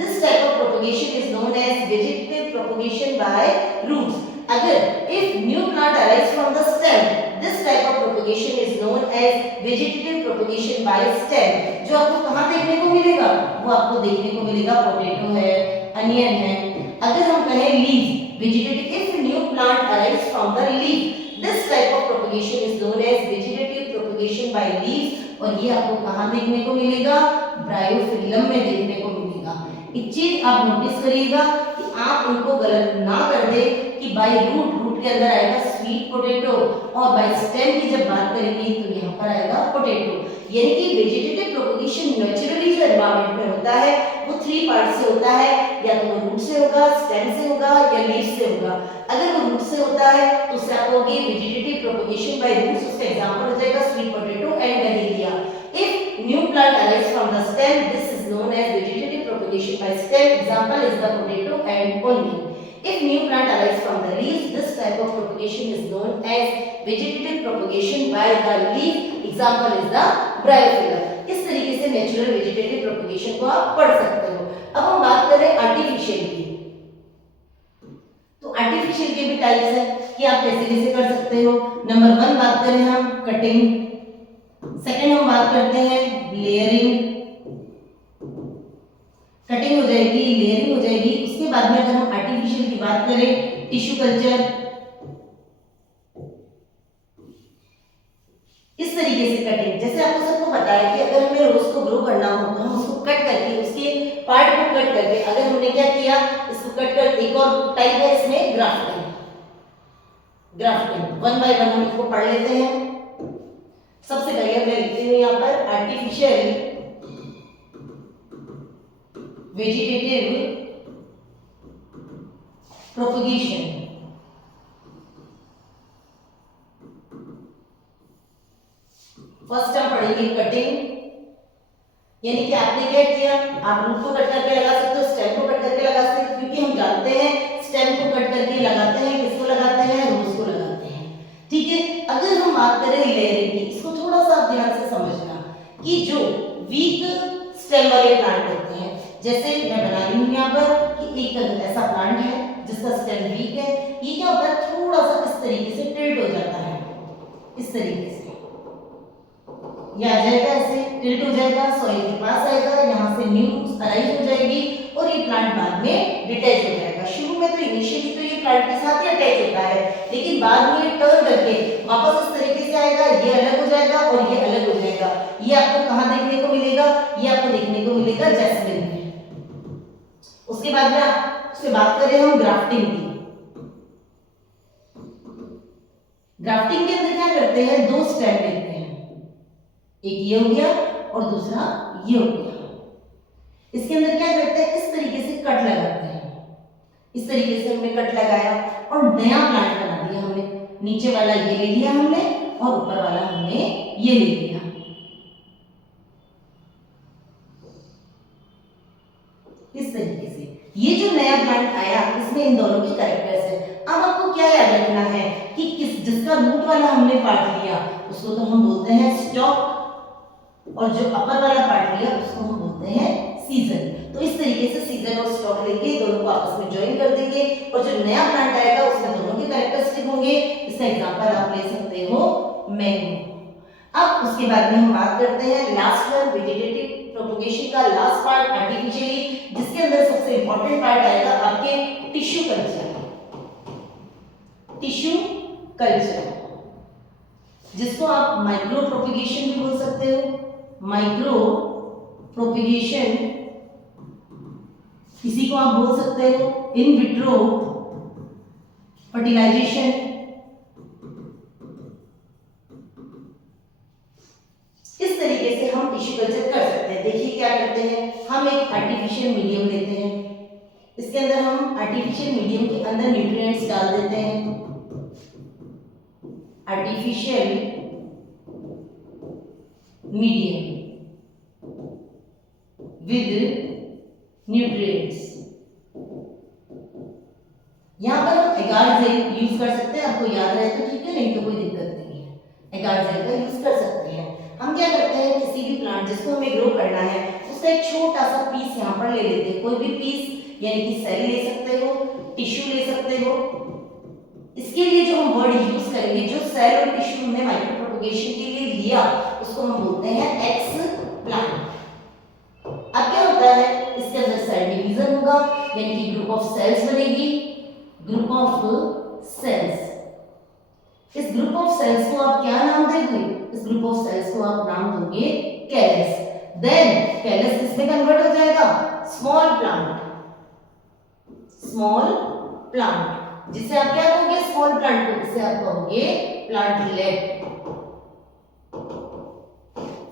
this type of propagation is known as vegetative propagation by roots. अगर if new plant arise from the stem, this type of propagation is known as vegetative propagation by stem. जो आपको कहां देखने को मिलेगा, वो आपको देखने को मिलेगा पोटैटो है, अनियन है। अगर हम कहें leaves, vegetative, if new plant arise from the leaf, this type of propagation is known as vegetative propagation by leaves. और ये आपको कहां देखने को मिलेगा, ब्रायोफिलम में देखने को मिलेगा। एक चीज आप नोटिस करिएगा कि आप उनको गलत ना कर दे कि बाय रूट, रूट के अंदर आएगा स्वीट पोटैटो और बाय स्टेम की जब बात करेंगे तो यहाँ पर आएगा पोटैटो। यानी कि वेजिटेटिव प्रोपगेशन नेचुरली जो एनवायरनमेंट में होता है वो 3 पार्ट से होता है, या तो वो रूट से होगा, स्टेम से होगा या लीफ से होगा। अगर वो रूट से होता है तो उसे आप कहोगे वेजिटेटिव प्रोपगेशन बाय रूट्स, उसका एग्जांपल हो जाएगा sweet potato and dahlia. If new plant arise from the stem, this is known as vegetative propagation by stem, example is the potato and onion. If new plant arise from the leaves, this type of propagation is known as vegetative propagation by the leaf, example is the bryophyllum. इस तरीके से natural vegetative propagation को आप पढ़ सकते हो। अब हम बात करें आर्टिफिशियल की, तो आर्टिफिशियल के भी टाइप्स हैं कि आप कैसे कैसे कर सकते हो। नंबर 1 बात करें हम कटिंग, सेकंड हम बात करते हैं लेयरिंग, कटिंग हो जाएगी, लेयरिंग हो जाएगी। उसके बाद में अगर हम आर्टिफिशियल की बात करें, टिश्यू कल्चर, इस तरीके से कटिंग। जैसे आपको सबको पता है कि अगर हमें रोज को ग्रो करना हो तो हम उसको कट करके, उसके पार्ट को कट करके, अगर हमने क्या किया, इसको कट कर, एक और टाइप है इसमें grafting. Grafting one by one हम इसको पढ़ लेते हैं। सबसे पहले मैं लिखती हूँ यहाँ पर आर्टिफिशियल वेजिटेटिव प्रोपगेशन। फर्स्ट हम पढ़ेंगे कटिंग, यानी कि आपने क्या किया, आप रूट को कट करके लगा सकते हो, स्टेम को कट करके लगा सकते हो, क्योंकि हम जानते हैं स्टेम को कट करके लगाते हैं, किसको लगाते हैं, रूट्स को लगाते हैं। ठीक है, अगर हम बात करें लेयरिंग की, इसको थोड़ा सा ध्यान से समझना कि जो वीक स्टेम वाले प्लांट होते हैं, जैसे मैं बना रही हूँ यहाँ पर कि एक ऐसा प्लांट है जिसका स्टेम वीक है, ये क्या होता है, थोड़ा सा इस तरीके से टिल्ट हो जाता है, इस तरीके से ये आ जाएगा, ऐसे टिल्ट हो जाएगा, सॉइल के पास आएगा, यहाँ से न्यू रूट्स अराइज हो जाएगी और ये प्लांट बाद में डिटैच हो जाएगा। शुरू में तो इनिशियली तो ये प्लांट के साथ ही अटैच होता है, लेकिन बाद में ये टर्न करके वापस इस तरीके से आएगा, ये अलग हो जाएगा और ये अलग हो जाएगा। ये आपको कहाँ देखने को मिलेगा, ये आपको देखने को मिलेगा जैस्मिन में। उसके बाद में उससे बात करें हम ग्राफ्टिंग की। ग्राफ्टिंग के अंदर क्या करते हैं, दो स्टेम लेते हैं, एक ये हो गया और दूसरा ये हो गया। इसके अंदर क्या करते हैं, इस तरीके से कट लगाते हैं, इस तरीके से हमने कट लगाया और नया प्लांट बना दिया हमने। नीचे वाला ये ले लिया हमने और ऊपर वाला हमने ये ले लिया। इस तरीके से ये जो नया प्लांट आया, इसमें इन दोनों के कैरेक्टर्स है। अब आपको क्या याद रखना है कि जिसका रूट वाला हमने पार्ट लिया उसको तो हम बोलते हैं स्टॉक, और जो अपर वाला पार्ट लिया उसको हम बोलते हैं सीजन। तो इस तरीके से सीजन और स्टॉक लेके दोनों को आपस में ज्वाइन कर देंगे और जो नया प्लांट आएगा उसमें दोनों के कैरेक्टरिस्टिक होंगे। इसका एग्जांपल आप ले सकते हो मैंगो। अब उसके बाद में हम बात करते हैं लास्ट वन, वेजिटेटिव प्रोपगेशन का लास्ट पार्ट आर्टिफिशियली, जिसके अंदर सबसे इंपॉर्टेंट पार्ट आएगा आपके टिश्यू कल्चर। टिश्यू कल्चर जिसको आप माइक्रो प्रोपगेशन भी बोल सकते हो। माइक्रो प्रोपगेशन किसी को आप बोल सकते हो इन विट्रो फर्टिलाइजेशन। इस तरीके से हम टिश्यू कल्चर कर सकते हैं। देखिए क्या करते हैं, हम एक आर्टिफिशियल मीडियम लेते हैं, इसके अंदर हम आर्टिफिशियल मीडियम के अंदर न्यूट्रिएंट्स डाल देते हैं। Artificial medium with nutrients. यहां पर हम एगार जेल यूज कर सकते हैं, आपको याद रहे तो ठीक है, नहीं तो कोई दिक्कत नहीं है, एगार जेल का यूज कर सकते हैं। हम क्या करते हैं, किसी भी प्लांट जिसको हमें ग्रो करना है उसका एक छोटा सा पीस यहाँ पर ले लेते हैं, कोई भी पीस, यानी कि सेल ले सकते हो, टिश्यू ले सकते हो। इसके लिए जो हम वर्ड यूज करेंगे, जो सेल और टिश्यू हमने माइक्रो प्रोपगेशन के लिए लिया उसको हम बोलते हैं एक्स प्लांट। अब क्या होता है, इसके अंदर सेल डिवीजन होगा, यानी कि ग्रुप ऑफ सेल्स बनेगी, ग्रुप ऑफ सेल्स। इस ग्रुप ऑफ सेल्स को आप क्या नाम देंगे, इस ग्रुप ऑफ सेल्स को आप नाम दोगे कैलस। देन कैलस किसमें कन्वर्ट हो जाएगा, स्मॉल प्लांट। स्मॉल प्लांट जिसे आप क्या कहोगे, स्मॉल प्लांट को जिसे आप कहोगे प्लांटलेट।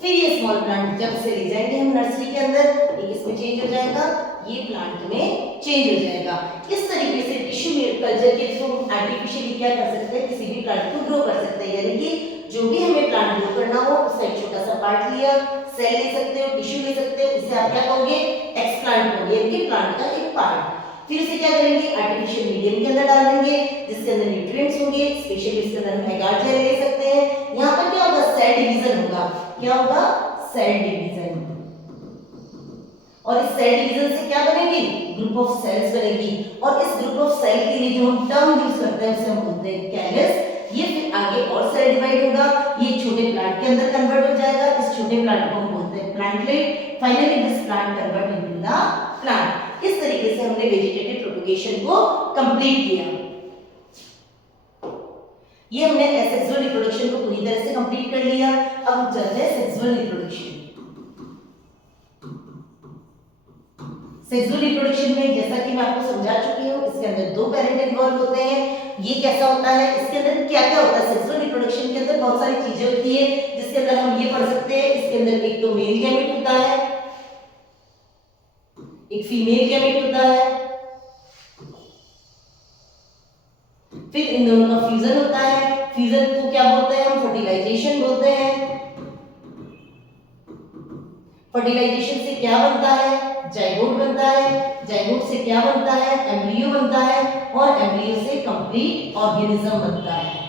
फिर ये स्मॉल प्लांट जब से ले जाएंगे हम नर्सरी के अंदर, एक इसमें चेंज हो जाएगा, ये प्लांट में चेंज हो जाएगा। इस तरीके से टिश्यू कल्चर के थ्रू आर्टिफिशियली क्या कर सकते हैं, किसी भी प्लांट को ग्रो कर सकते हैं। यानी कि जो भी हमें प्लांट ग्रो करना हो उसका एक छोटा सा पार्ट लिया, सेल ले सकते हो, टिश्यू ले सकते हो, इसे आप क्या कहोगे, एक्स प्लांट कहोगे, यानी कि प्लांट का एक पार्ट। फिर इसे क्या करेंगे, आर्टिफिशियल मीडियम के अंदर डाल देंगे जिसके अंदर न्यूट्रिएंट्स होंगे, स्पेशली इसके अंदर हम एगार जेल ले सकते हैं। यहाँ पर क्या होगा, सेल डिवीजन होगा। क्या होगा, सेल डिवीजन। और इस सेल डिवीजन से क्या बनेगी, ग्रुप ऑफ सेल्स बनेगी। और इस ग्रुप ऑफ सेल के लिए जो हम टर्म यूज करते हैं उसे हम बोलते हैं कैलस। ये फिर आगे और सेल डिवाइड होगा, ये छोटे प्लांट के अंदर कन्वर्ट हो जाएगा, इस छोटे प्लांट को हम बोलते हैं plantlet. Finally this plant convert into the तरीके से हमने वेजिटेटिव प्रोपगेशन को कंप्लीट किया। ये हमने सेक्सुअल रिप्रोडक्शन को पूरी तरह से कंप्लीट कर लिया। अब हम चलते हैं सेक्सुअल रिप्रोडक्शन। सेक्सुअल रिप्रोडक्शन में जैसा कि मैं आपको समझा चुकी हूँ, इसके अंदर दो पेरेंट इन्वॉल्व होते हैं। ये कैसा होता है, इसके अंदर क्या क्या होता है? सेक्सुअल रिप्रोडक्शन के अंदर बहुत सारी चीजें होती है, जिसके अंदर हम ये पढ़ सकते हैं। इसके अंदर एक तो मेल गैमेट होता है, एक फीमेल गैमेट होता है, फिर इन दोनों का फ्यूजन होता है। फ्यूजन को क्या बोलते हैं? हम फर्टिलाइजेशन बोलते हैं। फर्टिलाइजेशन से क्या बनता है? जाइगोट बनता है। जाइगोट से क्या बनता है? एम्ब्रियो बनता है, और एम्ब्रियो से कंप्लीट ऑर्गेनिज्म बनता है।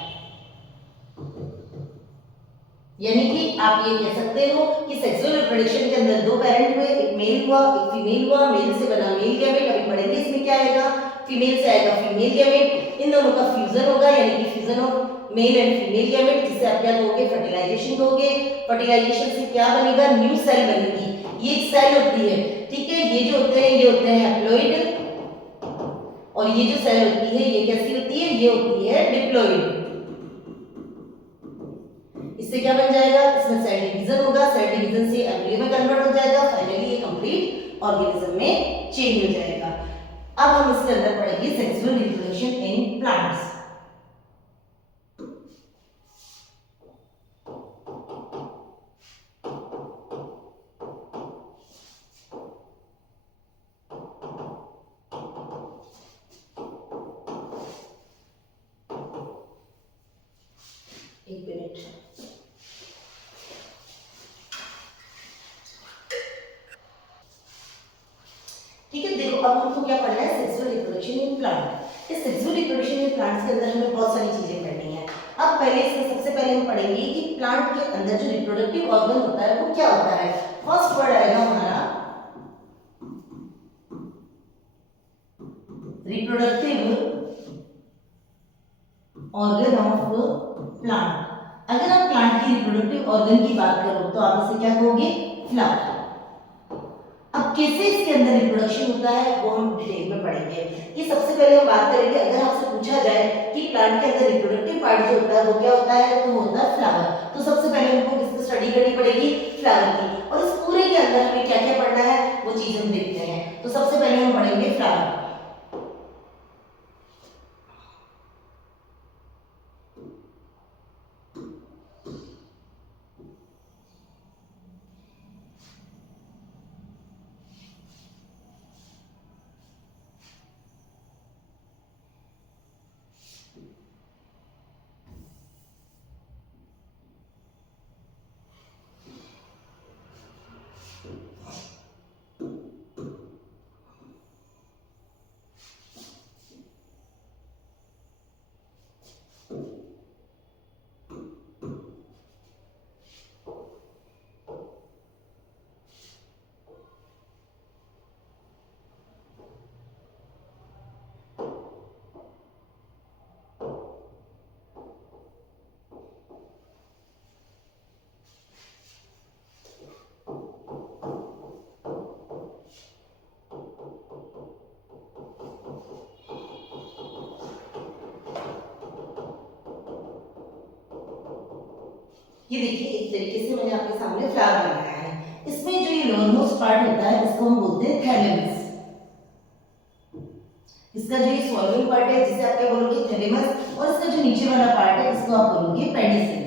यानी कि आप ये कह सकते हो कि सेक्सुअल रिप्रोडक्शन के अंदर दो पेरेंट हुए, एक मेल हुआ एक फीमेल हुआ। मेल से बना मेल गैमेट, अभी पढ़ेंगे इसमें क्या आएगा। फीमेल से आएगा फीमेल गैमेट। इन दोनों का फ्यूजन होगा, यानी कि fusion of male and female gamete, जिसे आप क्या कहोगे? फर्टिलाइजेशन कहोगे। फर्टिलाइजेशन से क्या बनेगा? न्यू सेल बनेगी। ये एक सेल होती है, ठीक है। ये जो होते हैं ये होते हैं हैप्लॉइड, और ये जो सेल होती है ये कैसी होती है? ये होती है डिप्लॉइड। इससे क्या बन जाएगा? इसमें सेल डिवीजन होगा। सेल डिवीजन से एम्ब्रियो में कन्वर्ट हो जाएगा। फाइनली ये कंप्लीट ऑर्गेनिज्म में चेंज हो जाएगा। अब हम इसके अंदर पढ़ेंगे सेक्सुअल रिप्रोडक्शन इन प्लांट्स। एक मिनट। ठीक है, देखो अब हमको क्या पढ़ना है? Sexual reproduction in plant. इस सेक्सुअल रिप्रोडक्शन इन प्लांट्स के अंदर हमें बहुत सारी चीजें पढ़नी है। अब पहले इसमें सबसे पहले हम पढ़ेंगे कि प्लांट के अंदर जो रिप्रोडक्टिव ऑर्गन होता है वो क्या होता है। फर्स्ट वर्ड आएगा हमारा रिप्रोडक्टिव ऑर्गन ऑफ प्लांट। अगर आप प्लांट की रिप्रोडक्टिव ऑर्गन की बात करो तो आप इसे क्या कहोगे? फ्लावर। अब कैसे इसके अंदर रिप्रोडक्शन होता है वो हम डिटेल में पढ़ेंगे। ये सबसे पहले हम बात करेंगे, अगर आपसे पूछा जाए कि प्लांट के अंदर रिप्रोडक्टिव पार्ट जो होता है वो क्या होता है, तो वो होता है फ्लावर। तो सबसे पहले हमको किसकी स्टडी करनी पड़ेगी? फ्लावर की। और इस पूरे के अंदर हमें क्या क्या पढ़ना है वो चीज हम देखते हैं। तो सबसे पहले हम पढ़ेंगे फ्लावर। ये देखिए एक तरीके से मैंने आपके सामने फ्लावर बनाया है। इसमें जो ये लोअरमोस्ट पार्ट होता है इसको हम बोलते हैं थैलेमस। इसका जो ये स्वॉलोइंग पार्ट है जिसे आप क्या बोलोगे? थैलेमस। और इसका जो नीचे वाला पार्ट है इसको आप बोलोगे पेडिसेल।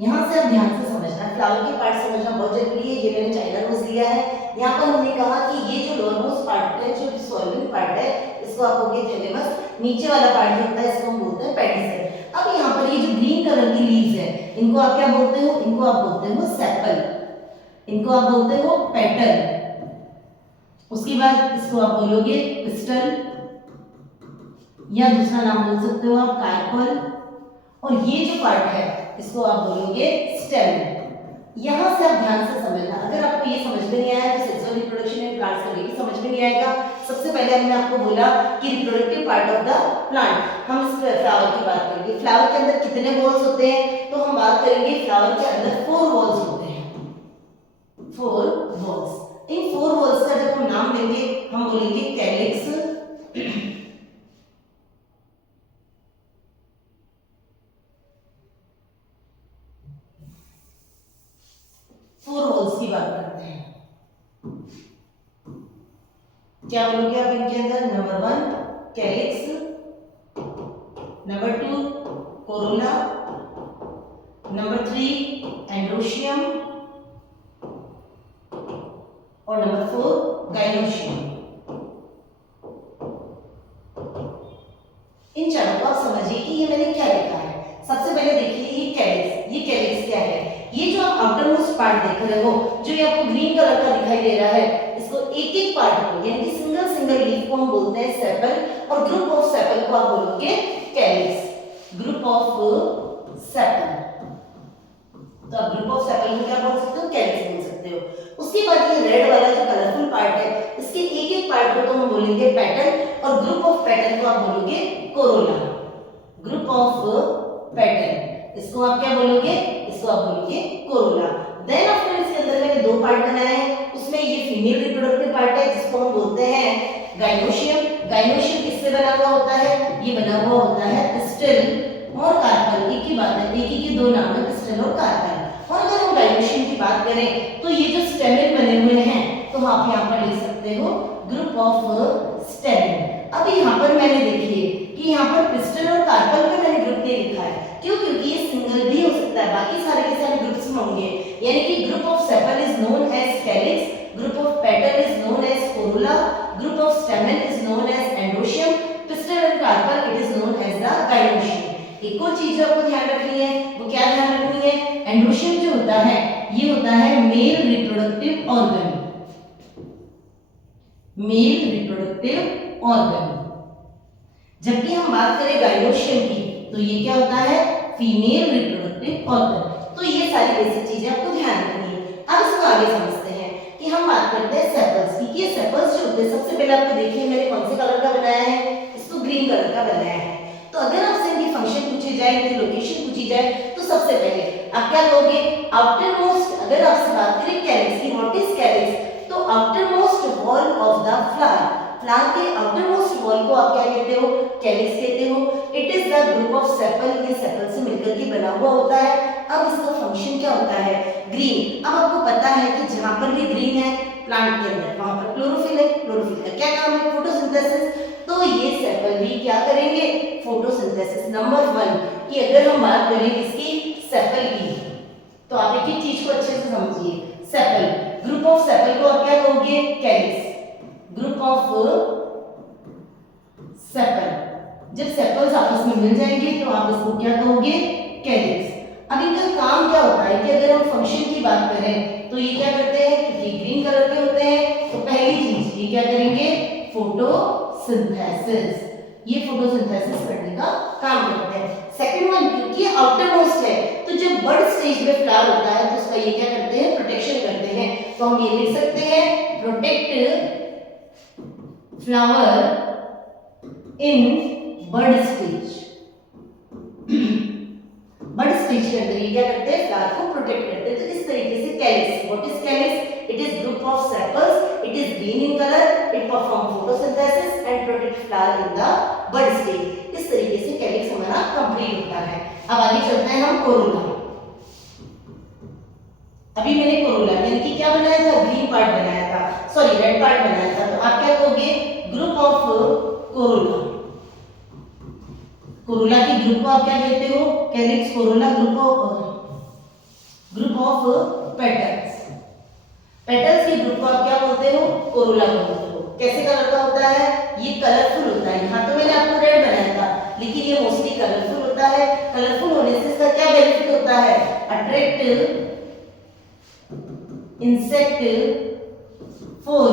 यहाँ से आप ध्यान से समझना, फ्लावर के पार्ट समझना बहुत जरूरी है। ये मैंने चाइना रोज लिया है। यहाँ पर हमने कहा कि ये जो लोअरमोस्ट पार्ट है, जो स्वॉलोइंग पार्ट है, इसको आप बोलोगे थैलेमस। नीचे वाला पार्ट जो होता है इसको हम बोलते हैं पेडिसेल। अब यहाँ पर ये जो ग्रीन कलर की लीव्स है इनको आप क्या बोलते हो? इनको आप बोलते हो सेपल। इनको आप बोलते हो पेटल। उसके बाद इसको आप बोलोगे पिस्टल, या दूसरा नाम बोल सकते हो आप कार्पल। और ये जो पार्ट है इसको आप बोलोगे स्टेम। यहाँ से आप ध्यान से समझना, अगर आपको ये समझ में नहीं आया तो सेक्सुअल रिप्रोडक्शन इन प्लांट्स का भी समझ में नहीं आएगा। सबसे पहले हमने आपको बोला कि reproductive part of the plant, हम इस फ्लावर की बात करेंगे। फ्लावर के अंदर कितने वॉल्स होते हैं? तो हम बात करेंगे फ्लावर के अंदर 4 वॉल्स होते हैं। 4 वॉल्स। इन 4 वॉल्स का जब हम नाम देंगे हम बोलेंगे कैलिक्स, 4 होल्स की बात करते हैं। क्या बोलोगे आप इनके अंदर? Number 1 calyx, number 2 Corolla, number 3 androecium और नंबर 4 गाइनोशियम। इन चारों को आप समझिए कि ये मैंने क्या लिखा है। सबसे पहले देखिए ये कैलिक्स क्या है? ये जो आप आउटर मोस्ट पार्ट देख रहे हो, जो ये आपको ग्रीन कलर का दिखाई दे रहा है, इसको एक एक पार्ट को यानी कि सिंगल सिंगल लीफ को हम बोलते हैं सेपल, और ग्रुप ऑफ सेपल को आप बोलोगे कैलिक्स, ग्रुप ऑफ सेपल। तो आप ग्रुप ऑफ सेपल को क्या बोल सकते हो? कैलिक्स बोल सकते हो। उसके बाद ये रेड वाला जो कलरफुल पार्ट है, इसके एक एक पार्ट को तो हम बोलेंगे पेटल, और ग्रुप ऑफ पेटल को आप बोलोगे कोरोला, ग्रुप ऑफ पेटल। इसको आप क्या बोलोगे? इसको आप बोलोगे कोरोला। देन आफ्टर इसके अंदर मैंने 2 पार्ट बनाए हैं, उसमें ये फीमेल रिप्रोडक्टिव पार्ट है जिसको हम बोलते हैं गाइनोशियम। गाइनोशियम किससे बना हुआ होता है? ये बना हुआ होता है पिस्टल और कार्पल। एक ही बात है, एक ही के 2 नाम है, पिस्टल और कार्पल। और अगर हम गाइनोशियम की बात करें तो ये जो स्टेमेन बने हुए हैं, तो आप यहाँ पर लिख सकते हो ग्रुप ऑफ स्टेमेन। अब यहाँ पर मैंने देखिए कि यहाँ पर पिस्टल और कार्पल पे मैंने ग्रुप नहीं लिखा है। क्यों? क्योंकि ये सिंगल भी हो सकता है, बाकी सारे के सारे ग्रुप्स में होंगे। यानी कि group of sepal is known as calyx, group of petal is known as corolla, group of stamen is known as androecium, pistil and carpel it is known as the gynoecium. एक और चीज आपको ध्यान रखनी है, वो क्या ध्यान रखनी है? एंड्रोशियम जो होता है ये होता है male reproductive organ, male reproductive organ. जबकि हम बात करें गाइनोशियम की तो ये क्या होता है? Female reproductive organ. तो ये सारी बेसिक चीजें आपको ध्यान रखनी है। अब इसको आगे समझते हैं कि हम बात करते हैं सेपल्स की। ये सेपल्स जो होते हैं, सबसे पहले आपको देखिए मैंने कौन से कलर का बनाया है? इसको ग्रीन कलर का बनाया है। तो अगर आपसे इनकी फंक्शन पूछी जाए, इनकी लोकेशन पूछी जाए, तो सबसे पहले आप क्या कहोगे? आउटर मोस्ट, अगर आपसे बात करें कैलिक्स की, व्हाट इज कैलिक्स? तो outer most wall of the flower, flower के आउटर मोस्ट वॉल को आप क्या कहते हो? कैलिक्स कहते हो। It is the group of sepal, ये सेपल से मिलकर के बना हुआ होता है। अब इसका फंक्शन क्या होता है? ग्रीन। अब आपको पता है कि जहां पर भी ग्रीन है प्लांट के अंदर, वहां पर क्लोरोफिल है। क्लोरोफिल का क्या काम है? फोटोसिंथेसिस। तो ये सेपल भी क्या करेंगे? फोटोसिंथेसिस। नंबर 1 कि अगर हम बात करें इसकी सेपल की, तो आप एक ही चीज को अच्छे से समझिए। सेपल, ग्रुप ऑफ सेपल को आप क्या कहोगे? Calyx, group of sepal. जब सेपल्स आपस में मिल जाएंगे तो आप इसको क्या कहोगे? कैलिक्स। अब इनका काम क्या होता है कि अगर हम फंक्शन की बात करें तो ये क्या करते हैं? क्योंकि ग्रीन कलर के होते हैं, तो पहली चीज ये क्या करेंगे? फोटोसिंथेसिस। ये फोटोसिंथेसिस करने का काम करते हैं। सेकंड वन, क्योंकि आउटर मोस्ट है, तो जब बर्ड स्टेज में फ्लावर होता है तो उसका ये क्या करते हैं? प्रोटेक्शन करते हैं। तो हम ये लिख सकते हैं protect flower in bud stage. Bud stage के अंदर ये क्या करते हैं? फ्लावर को प्रोटेक्ट करते हैं। तो इस तरीके से calyx, what is calyx? It is group of sepals, it is green in colour, it perform photosynthesis and protect flower in the bud stage. इस तरीके से कैलिक्स हमारा कंप्लीट होता है। अब आगे चलते हैं हम कोरोला। अभी मैंने कोरोला यानी कि क्या बनाया था? ग्रीन पार्ट बनाया था, सॉरी रेड पार्ट बनाया था। तो आप क्या कहोगे? Group of Corolla. कोरोला की ग्रुप को आप क्या कहते हो? Calyx. Corolla group of petals. Petals की ग्रुप को आप क्या बोलते हो? कोरोला बोलते हो। कैसे कलर का होता है? ये कलरफुल होता है। यहाँ तो मैंने आपको रेड बनाया था, लेकिन ये मोस्टली कलरफुल होता है। कलरफुल होने से इसका क्या बेनिफिट होता है? Attract insect for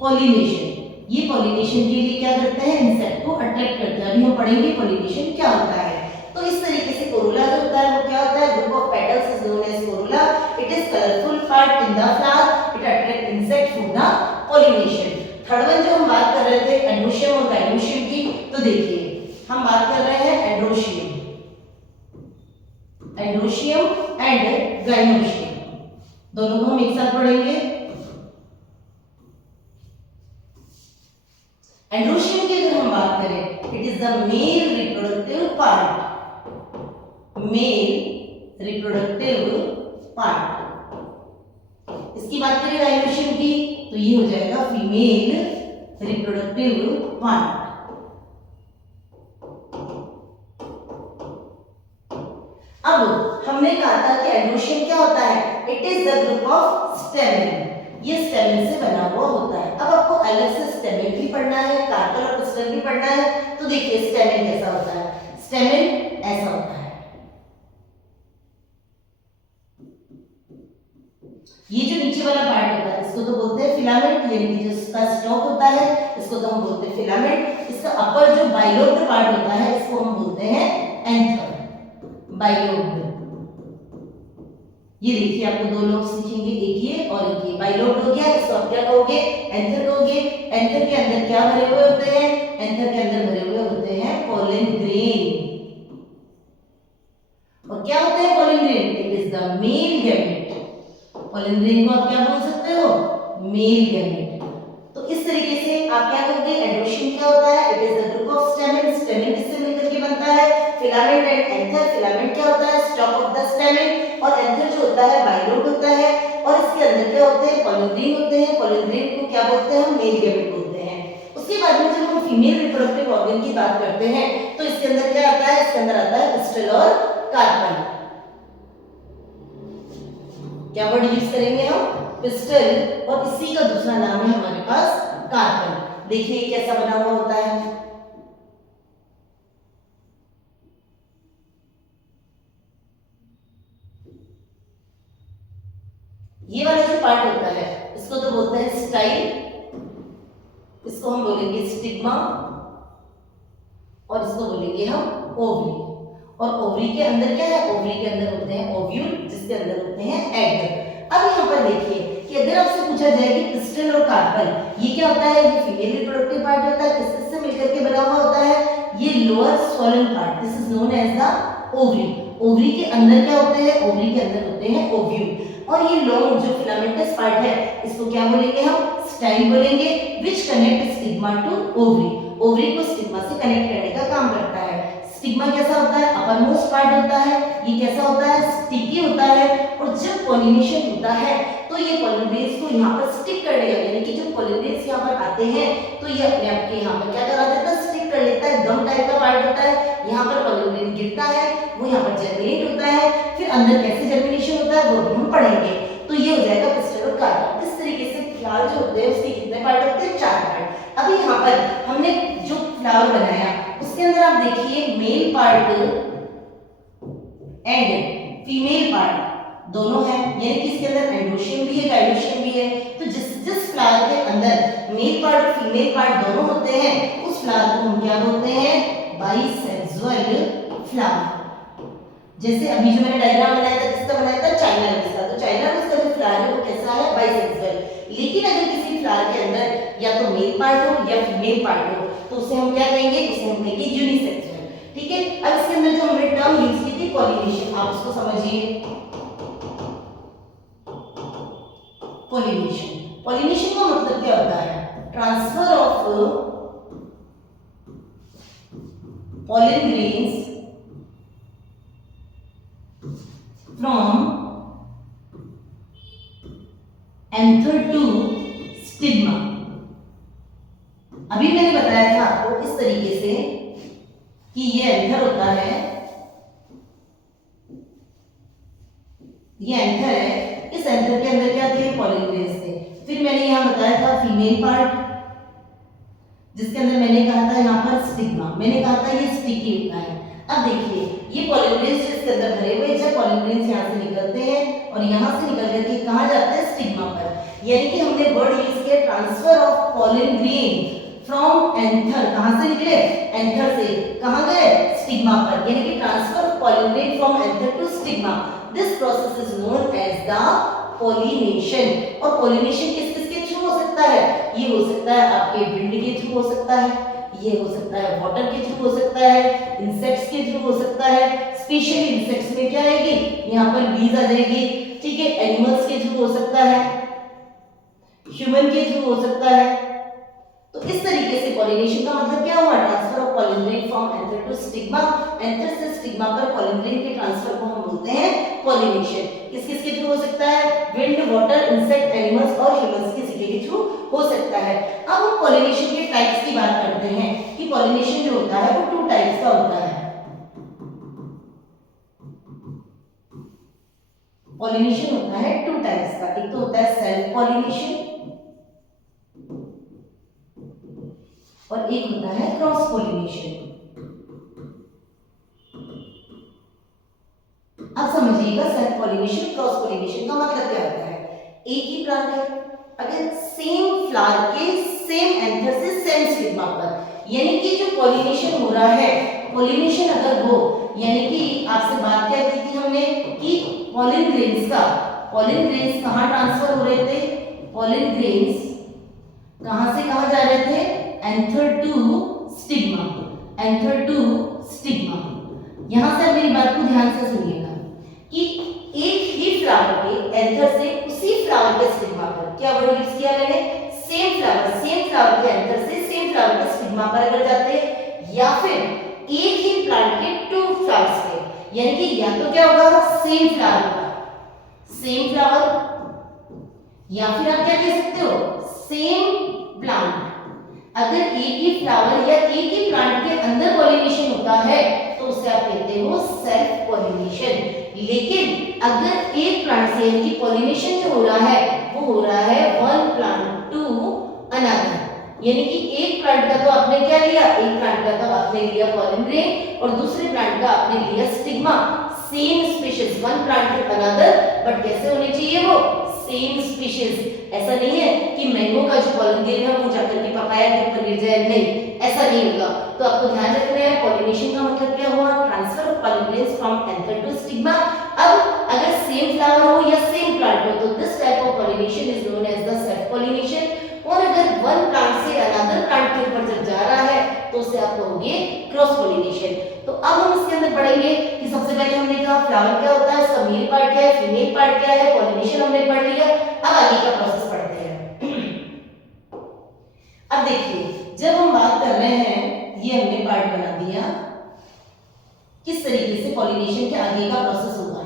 pollination. ये पॉलिनेशन के लिए क्या करते हैं? इंसेक्ट को अट्रैक्ट करते हैं। अभी हम पढ़ेंगे पॉलिनेशन क्या होता है। तो इस तरीके से कोरोला जो होता है वो क्या होता है? Group of petals is known as corolla. It is colourful part in the flower, it attract insect for the pollination. Third one जो हम बात कर रहे थे एंड्रोशियम और गाइनोशियम की, तो देखिए हम बात कर रहे हैं एंड्रोशियम, एंड्रोशियम एंड गाइनोशियम, दोनों को हम एक साथ पढ़ेंगे। एंड्रोशियम की अगर हम बात करें, it is the male reproductive part, male reproductive part. इसकी बात करें गायनेशियम की, तो ये हो जाएगा फीमेल रिप्रोडक्टिव पार्ट। अब हमने कहा था कि एंड्रोशियम क्या होता है, it is the group of stamen, ये स्टेमेन से बना हुआ होता है। अब आपको अलग से स्टेमेन भी पढ़ना है, कार्पेल और पिस्टल भी पढ़ना है। तो देखिए स्टेमेन कैसा होता है, स्टेमेन ऐसा होता है, ये जो नीचे वाला पार्ट होता है इसको तो बोलते हैं फिलामेंट, यानी कि जो इसका स्टॉक होता है इसको तो हम बोलते हैं फिलामेंट। इसका अपर जो बाइलोब्ड पार्ट होता है इसको हम बोलते हैं एंथर, बाइलोब्ड। ये देखिए आपको दो लोग सीखेंगे, एक ये और एक ये। बाइलोब्ड हो गया, इसको आप क्या कहोगे, एंथर कहोगे। एंथर के अंदर क्या भरे हुए होते हैं, एंथर के अंदर भरे हुए होते हैं पोलन ग्रेन। और क्या होते हैं pollen grain, it is the male gamete. Pollen grain को आप क्या बोल सकते हो, मेल गैमेट। तो इस तरीके से आप क्या कहोगे, एंड्रोशियम क्या होता है, it is the group of stamen. Stamen किससे मिलकर के बनता है, फिलामेंट एंड एंथर। फिलामेंट क्या होता है, स्टॉक ऑफ द स्टेमेन, और एंथर जो होता है बाइलोब होता है, और इसके अंदर क्या होते हैं, पोलन ग्रेन होते हैं। पोलन ग्रेन को क्या बोलते हैं, हम मेल गैमेट बोलते हैं। उसके बाद में जब हम फीमेल रिप्रोडक्टिव ऑर्गन की बात करते हैं तो इसके अंदर क्या आता है, इसके अंदर आता है पिस्टल और कार्पल। क्या वर्ड यूज करेंगे हम, पिस्टल, और इसी का दूसरा नाम है हमारे पास कार्पल। देखिए कैसा बना हुआ होता है, ये वाला जो पार्ट होता है इसको तो बोलते हैं स्टाइल, इसको हम बोलेंगे स्टिग्मा, और इसको बोलेंगे हम ओवरी। और ओवरी के अंदर क्या है, ओवरी के अंदर होते हैं ओव्यूल, जिसके अंदर होते हैं एग। अब यहाँ पर देखिए कि अगर आपसे पूछा जाए कि पिस्टल और कार्पल ये क्या होता है, ये फीमेल रिप्रोडक्टिव पार्ट होता है, किससे मिलकर के बना हुआ होता है, ये lower swollen part, this is known as the ovary. Ovary के अंदर क्या होते हैं, ओवरी के अंदर होते हैं ओव्यूल, और ये लॉन्ग जो फिलामेंटस पार्ट है इसको क्या बोलेंगे हम, स्टाइल बोलेंगे, which connect stigma to ovary. Ovary को स्टिग्मा से कनेक्ट करने का काम करता है। स्टिग्मा कैसा होता है, अपर मोस्ट पार्ट होता है, ये कैसा होता है, स्टिकी होता है, और जब पॉलिनेशन होता है तो ये पॉलन ग्रेन्स को यहाँ पर स्टिक कर लेगा, यानी कि जब पॉलन ग्रेन्स यहाँ पर आते हैं तो ये अपने आप के यहाँ पर क्या करा देता है, स्टिक कर लेता है। गम टाइप का पार्ट होता है, यहाँ पर पॉलन ग्रेन गिरता है, वो यहाँ पर जर्मिनेट होता है, फिर अंदर कैसे जर्मिनेशन होता है वो भी हम पढ़ेंगे। तो ये हो जाएगा पिस्टल और कार्पल। इस तरीके से फ्लावर जो होते हैं उसके कितने पार्ट होते हैं, 4 पार्ट। अभी यहाँ पर हमने जो फ्लावर बनाया उसके अंदर आप देखिए male part and female part दोनों है, यानी कि इसके अंदर एंड्रोशियम भी है, गाइनोशियम भी है। तो जिस फ्लावर के अंदर मेल पार्ट और फीमेल पार्ट दोनों होते हैं उस फ्लावर को हम क्या बोलते हैं, बाइसेक्सुअल फ्लावर। जैसे अभी जो मैंने डायग्राम बनाया था किसका बनाया था, चाइना रोज का। तो चाइना रोज का जो फ्लावर है वो कैसा है, बाइसेक्सुअल। लेकिन अगर किसी फ्लावर के अंदर या तो मेल पार्ट हो या फीमेल पार्ट हो तो उसे हम क्या कहेंगे, उसे हम कहेंगे यूनिसेक्सुअल। ठीक है, अब इसके अंदर जो हमने टर्म यूज की थी पॉलिनेशन, आप उसको समझिए। पॉलिनेशन, पॉलिनेशन का मतलब क्या होता है, transfer of pollen grains from anther to stigma। अभी मैंने बताया था आपको इस तरीके से कि ये एंथर होता है, ये एंथर है, इस एंथर के अंदर क्या थे, पॉलन ग्रेन्स थे। फिर मैंने यहाँ बताया था फीमेल पार्ट, जिसके अंदर मैंने कहा था यहाँ पर स्टिग्मा, मैंने कहा था ये स्टिकी होता है। अब देखिए ये पॉलन ग्रेन्स जिसके अंदर भरे हुए, जब पॉलन ग्रेन्स यहाँ से निकलते हैं और यहाँ से निकल करके कहाँ जाते हैं, स्टिग्मा पर। यानी कि हमने वर्ड यूज किया transfer of pollen grain from anther, कहाँ से निकले, एंथर से कहाँ गए, स्टिग्मा पर, यानी कि transfer of pollen grain from anther to stigma. This process is known as the pollination. और पॉलिनेशन किस किस के थ्रू हो सकता है, ये हो सकता है आपके विंड के थ्रू हो सकता है, ये हो सकता है वाटर के थ्रू हो सकता है, इंसेक्ट्स के थ्रू हो सकता है। स्पेशली इंसेक्ट्स में क्या आएगी, यहाँ पर बीज आ जाएगी। ठीक है, एनिमल्स के थ्रू हो सकता है, ह्यूमन के थ्रू हो सकता है। तो तो इस तरीके से पॉलिनेशन का मतलब क्या हुआ, transfer of pollen grain from anther to stigma, anther से स्टिग्मा पर पॉलिन ग्रेन के ट्रांसफर को हम बोलते हैं पॉलिनेशन। किस किस के थ्रू हो सकता है, विंड, वाटर, इंसेक्ट, एनिमल्स और ह्यूमंस किसी के थ्रू हो सकता है। अब हम पॉलिनेशन के टाइप्स की बात करते हैं कि पॉलिनेशन जो होता है वो 2 टाइप्स का होता है। पॉलिनेशन होता है 2 टाइप्स का, एक तो होता है सेल्फ पॉलिनेशन और एक होता है क्रॉस पॉलिनेशन। अब समझिएगा सेल्फ पॉलिनेशन क्रॉस पॉलिनेशन का मतलब क्या होता है। एक ही प्लांट है, अगर सेम फ्लावर के सेम एंथर से सेम स्टिग्मा पर, यानी कि जो पॉलिनेशन हो रहा है, पॉलिनेशन अगर हो, यानी कि आपसे बात क्या की थी हमने कि पॉलिन ग्रेन्स कहाँ ट्रांसफर हो रहे थे, पॉलिन ग्रेन्स कहाँ से कहाँ जा रहे थे, anther to stigma, anther to stigma. यहां से मेरी बात को ध्यान से सुनिएगा कि एक ही फ्लावर के एंथर से उसी फ्लावर के स्टिग्मा पर, क्या वर्ड यूज किया मैंने, सेम फ्लावर के एंथर से सेम फ्लावर के स्टिग्मा पर अगर जाते हैं, या फिर एक ही प्लांट के 2 फ्लावर्स पे, यानी कि या तो क्या होगा सेम फ्लावर, या फिर आप क्या कह सकते हो सेम प्लांट। अगर एक ही फ्लावर या एक ही प्लांट के अंदर पॉलिनेशन होता है तो उसे आप कहते हो सेल्फ पॉलिनेशन। लेकिन अगर एक प्लांट से यानी कि पॉलिनेशन जो हो रहा है वो हो रहा है वन प्लांट टू अनदर, यानी कि एक प्लांट का तो आपने क्या लिया, एक प्लांट का तो आपने लिया पॉलिन ग्रेन और दूसरे प्लांट का आपने लिया stigma, same species, one plant to another, but कैसे होने चाहिए वो सेम स्पीशीज। ऐसा नहीं है कि मैंगो का जो पॉलिन ग्रेन है वो जाकर के पपाया के ऊपर गिर जाए, नहीं, ऐसा नहीं होगा। तो आपको ध्यान रखना है पॉलिनेशन का मतलब क्या हुआ, transfer of pollen grains from anther to stigma. अब अगर सेम फ्लावर हो या सेम प्लांट हो तो this type of pollination is known as the self pollination. और अगर वन प्लांट से अनदर प्लांट के ऊपर जब जा रहा है तो उसे आप कहोगे क्रॉस पॉलिनेशन। तो अब हम इसके अंदर पढ़ेंगे कि सबसे पहले हमने कहा फ्लावर क्या होता है, इसका मेल पार्ट क्या है, फीमेल पार्ट क्या है, पॉलिनेशन हमने पढ़ लिया। अब आगे का प्रोसेस पढ़ते हैं। अब देखिए जब हम बात कर रहे हैं, ये हमने पार्ट बना दिया, किस तरीके से पॉलिनेशन के आगे का प्रोसेस होगा।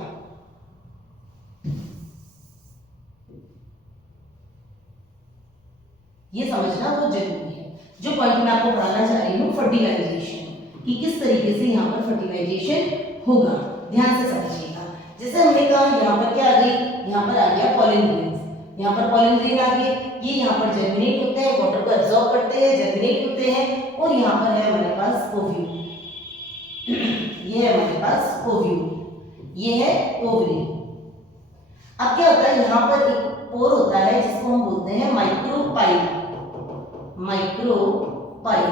ये समझना बहुत जरूरी है। जो पॉइंट मैं आपको पढ़ाना चाह रही हूँ फर्टिलाइजेशन, कि किस तरीके से यहाँ पर फर्टिलाइजेशन होगा, ध्यान से समझिएगा। जैसे हमने कहा यहाँ पर क्या आ गई, यहाँ पर आ गया पॉलिन ग्रेन्स, यहाँ पर पॉलिन ग्रेन आ गए, ये यहाँ पर जर्मिनेट होते हैं, वाटर को एब्जॉर्ब करते हैं, जर्मिनेट होते हैं, और यहाँ पर है हमारे पास ओव्यूल, ये है हमारे पास ओव्यूल, ये है ओवरी। अब क्या होता है, यहाँ पर एक पोर होता है जिसको हम बोलते हैं माइक्रोपाइल, माइक्रोपाइल।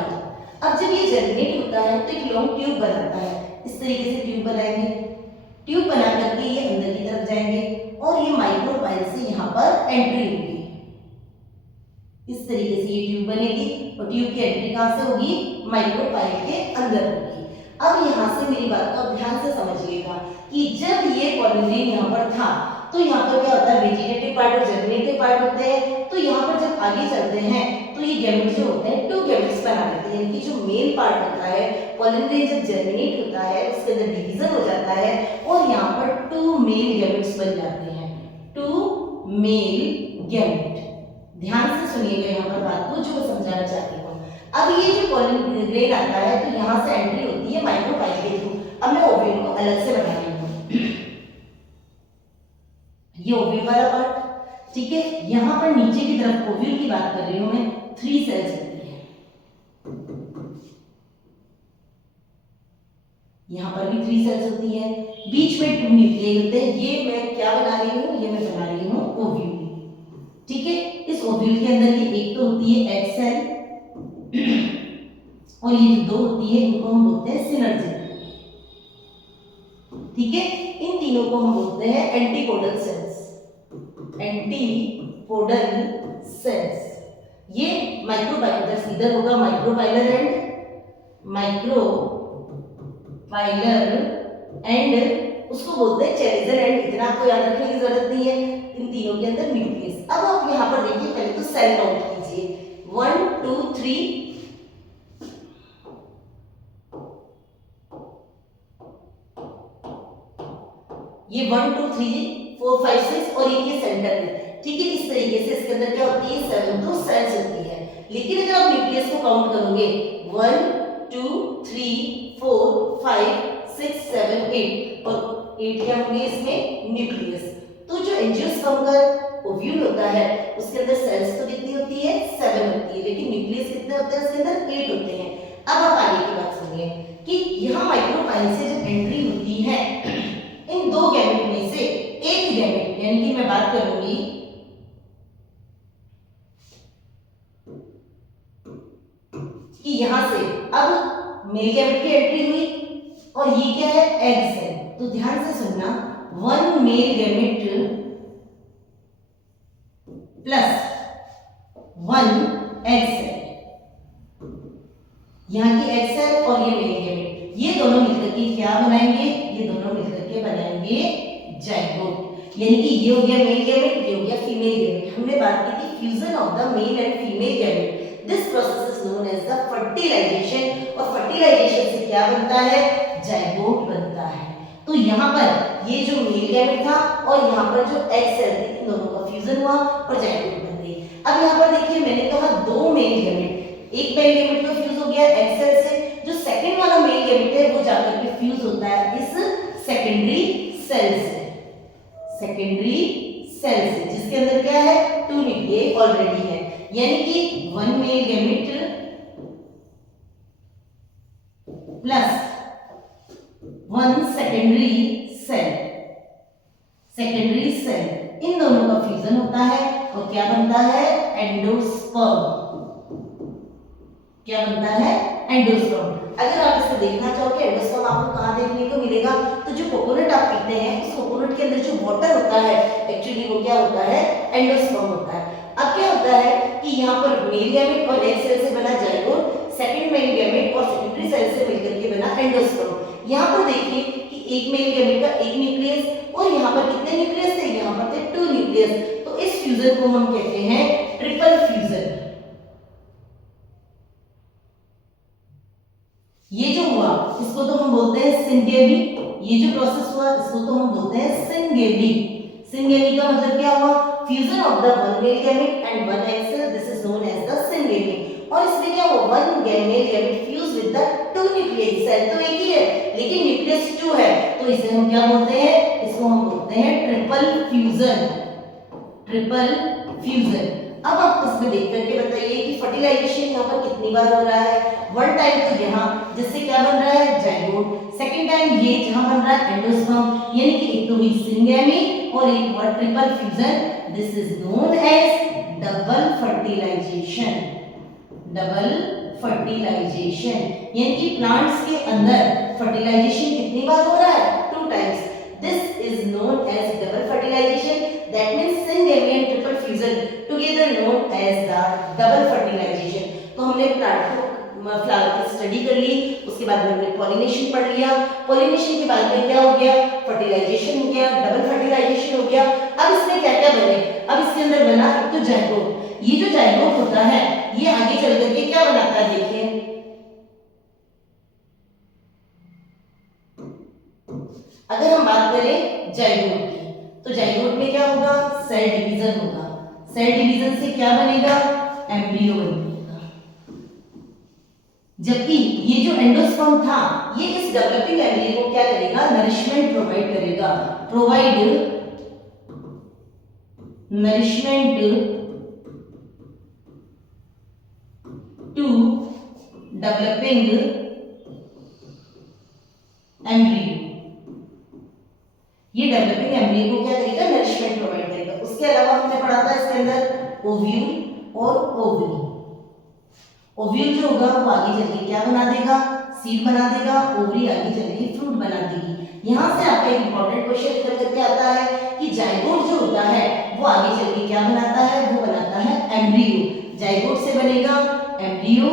अब जब ये जर्मिनेट होता है तो एक लॉन्ग ट्यूब बनाता है, इस तरीके से ट्यूब बनाएंगे, ट्यूब बना करके ये अंदर की तरफ जाएंगे और ये माइक्रोपाइल से यहाँ पर एंट्री होगी, इस तरीके से ये ट्यूब बनेगी और ट्यूब की एंट्री कहाँ से होगी, माइक्रोपाइल के अंदर होगी। अब यहाँ से मेरी बात को ध्यान से समझिएगा कि जब ये पॉलिन ग्रेन यहाँ पर था तो यहाँ पर क्या होता है, वेजिटेटिव पार्ट और जर्मिनेटिव पार्ट होते हैं। तो यहाँ पर जब आगे चलते हैं तो ये गैमेट्स जो होते हैं 2 गैमेट्स बना लेते हैं, यानी कि जो मेल पार्ट होता है पॉलिन ग्रेन जब जर्मिनेट होता है उसके अंदर डिवीजन हो जाता है और यहाँ पर 2 मेल गैमेट्स बन जाते हैं, 2 मेल गैमेट। ध्यान से सुनिएगा यहाँ पर बात को जो मैं समझाना चाहती हूँ। अब ये जो पॉलिन ग्रेन आता है तो यहाँ से एंट्री होती है माइक्रोपाइल के थ्रू। अब मैं ओव्यूल को अलग से बना रही हूँ, ये ओव्यूल वाला पार्ट, ठीक है। यहाँ पर नीचे की तरफ ओव्यूल की बात कर रही हूँ मैं, 3 सेल्स होती है, यहाँ पर भी 3 सेल्स होती है, बीच में 2 न्यूक्लियस होते हैं। ये मैं क्या बना रही हूँ, ये मैं बना रही हूँ ओव्यूल, ठीक है। इस ओव्यूल के अंदर ये एक तो होती है एग सेल और ये जो 2 होती है इनको हम बोलते हैं सिनर्जिड, ठीक है। इन तीनों को हम बोलते हैं एंटीपोडल सेल्स, एंटीपोडल सेल्स। ये माइक्रोपाइलर इधर होगा, माइक्रोपाइलर एंड उसको बोलते हैं चेरिजल एंड। इतना आपको याद रखने की जरूरत नहीं है, इन तीनों के अंदर न्यूक्लियस। अब आप यहाँ पर देखिए, पहले तो सेल काउंट कीजिए, 1 2 3, ये 1 2 3 4 5 6 और ये सेंटर में, ठीक है। इस तरीके से इसके अंदर क्या होती है 7 तो सेल्स होती है। लेकिन अगर आप न्यूक्लियस को काउंट करोगे 1 2 3 4 5 6 7 8 और 8 क्या होंगे इसमें न्यूक्लियस। तो जो एंजियोस्पर्म का ओव्यूल होता है उसके अंदर सेल्स तो कितनी होती है 7 होती है, लेकिन न्यूक्लियस कितने होते हैं उसके अंदर 8 होते हैं। अब आप आगे की बात सुनिए कि यहाँ माइक्रोफाइल से जब एंट्री होती है इन दो गैमेट में से एक गैमेट, यानी कि मैं बात करूंगी कि यहां से अब मेल गैमेट की एंट्री हुई और ये क्या है एग सेल। तो ध्यान से सुनना, 1 male gamete plus 1 egg cell, यहाँ की एग सेल और ये मेल गैमेट, ये दोनों मिलकर के क्या बनाएंगे, ये दोनों मिलकर के बनाएंगे जाइगोट। यानी कि ये हो गया मेल गैमेट, ये हो गया फीमेल गैमेट। हमने बात की थी fusion of the male and female gamete. This process is known as the fertilisation, और फर्टिलाइजेशन से क्या बनता है जाइगोट बनता है। तो यहाँ पर ये जो मेल गैमेट था और यहाँ पर जो एग सेल थी, इन दोनों का फ्यूजन हुआ और जाइगोट बन गई। अब यहाँ पर देखिए मैंने कहा दो मेल गैमेट, एक मेल गैमेट तो फ्यूज हो गया एग सेल से, जो सेकंड वाला मेल गैमेट है वो जाकर के फ्यूज होता है इस सेकेंडरी सेल से, सेकेंडरी सेल से, जिसके अंदर क्या है 2 न्यूक्लियस ऑलरेडी है। यानी कि 1 male gamete plus 1 secondary cell, secondary cell, इन दोनों का फ्यूजन होता है और क्या बनता है एंडोस्पर्म। क्या बनता है एंडोस्पर्म। अगर आप इसे देखना चाहो कि एंडोस्पर्म आपको कहाँ देखने को मिलेगा, तो जो कोकोनट आप पीते हैं उस कोकोनट के अंदर जो वाटर होता है एक्चुअली वो क्या होता है एंडोस्पर्म होता है। अब क्या होता है कि यहाँ पर मेल गैमेट और एग सेल से बना जाइगोट, सेकंड मेल गैमेट और सेकेंडरी सेल से मिलकर के बना एंडोस्पर्म। यहाँ पर देखिए कि एक मेल गैमेट का एक न्यूक्लियस और यहाँ पर कितने न्यूक्लियस थे, यहाँ पर थे 2 न्यूक्लियस। तो इस फ्यूजन को हम कहते हैं ट्रिपल फ्यूजन। ये जो हुआ इसको तो हम बोलते हैं सिंगेमी, ये जो प्रोसेस हुआ इसको तो हम बोलते हैं सिंगेमी। सिंगेमी का मतलब क्या हुआ fusion of the 1 male gamete and 1 egg cell, this is known as the syngamy. और इसमें क्या हुआ 1 male gamete fuse with the 2 nucleus, cell तो एक ही है लेकिन न्यूक्लियस 2 है, तो इसे हम क्या बोलते हैं, इसको हम बोलते हैं ट्रिपल फ्यूजन, ट्रिपल फ्यूजन। अब आप इसमें देख करके बताइए कि फर्टिलाइजेशन यहाँ पर कितनी बार हो रहा है। 1 टाइम तो यहाँ जिससे क्या बन रहा है जाइगोट, सेकंड टाइम ये जहाँ बन रहा है एंडोस्पर्म, यानी कि एक तो हुई सिंगेमी और एक हुआ triple fusion. This is known as double fertilisation, double fertilisation. यानी कि प्लांट्स के अंदर फर्टिलाइजेशन कितनी बार हो रहा है 2 times. This is known as double fertilisation, that means syngamy and triple fusion together known as the double fertilisation. तो हमने प्लांट को फ्लावर की स्टडी कर ली, उसके बाद में हमने पॉलिनेशन पढ़ लिया, पॉलिनेशन के बाद में क्या हो गया फर्टिलाइजेशन हो गया, डबल फर्टिलाइजेशन हो गया। अब इसमें क्या क्या बने, अब इसके अंदर बना एक तो जाइगोट। ये जो जाइगोट होता है ये आगे चल करके क्या बनाता है देखिए, अगर हम बात करें जाइगोट की तो जाइगोट में क्या होगा सेल डिवीजन होगा, सेल डिवीजन से क्या बनेगा एम्ब्रियो बनेगा। जबकि ये जो एंडोस्पर्म था ये इस डेवलपिंग एम्ब्रियो को क्या करेगा नरिशमेंट प्रोवाइड करेगा, provide nourishment to developing embryo. ये डेवलपिंग एम्ब्रियो को क्या करेगा नरिशमेंट प्रोवाइड करेगा। उसके अलावा हमने पढ़ा था इसके अंदर ओव्यूल और ओवरी। ओव्यूल जो होगा वो आगे चल के क्या बना देगा सीड बना देगा, ओवरी आगे चल के फ्रूट बना देगी। यहाँ से आपका एक इंपॉर्टेंट क्वेश्चन निकल करके आता है कि जाइगोट जो होता है वो आगे चल के क्या बनाता है, वो बनाता है एम्ब्रियो। जाइगोट से बनेगा एम्ब्रियो,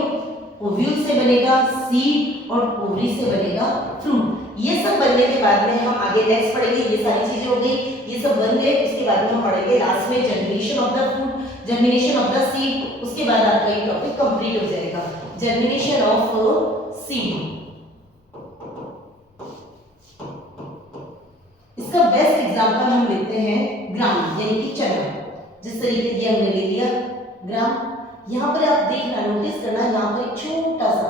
ओव्यूल से बनेगा सीड और ओवरी से बनेगा फ्रूट। ये सब बनने के बाद में हम आगे नेक्स्ट पढ़ेंगे, ये सारी चीजें हो गई, ये सब बन गए, उसके बाद में हम पढ़ेंगे लास्ट में generation of the fruit. Germination of the seed, उसके बाद आपका ये टॉपिक कंप्लीट हो जाएगा। जर्मिनेशन ऑफ सीड, इसका बेस्ट एग्जांपल हम लेते हैं ग्राम यानी कि चना। जिस तरीके से हमने ले लिया ग्राम, यहाँ पर आप देखना, नोटिस करना, यहाँ पर एक छोटा सा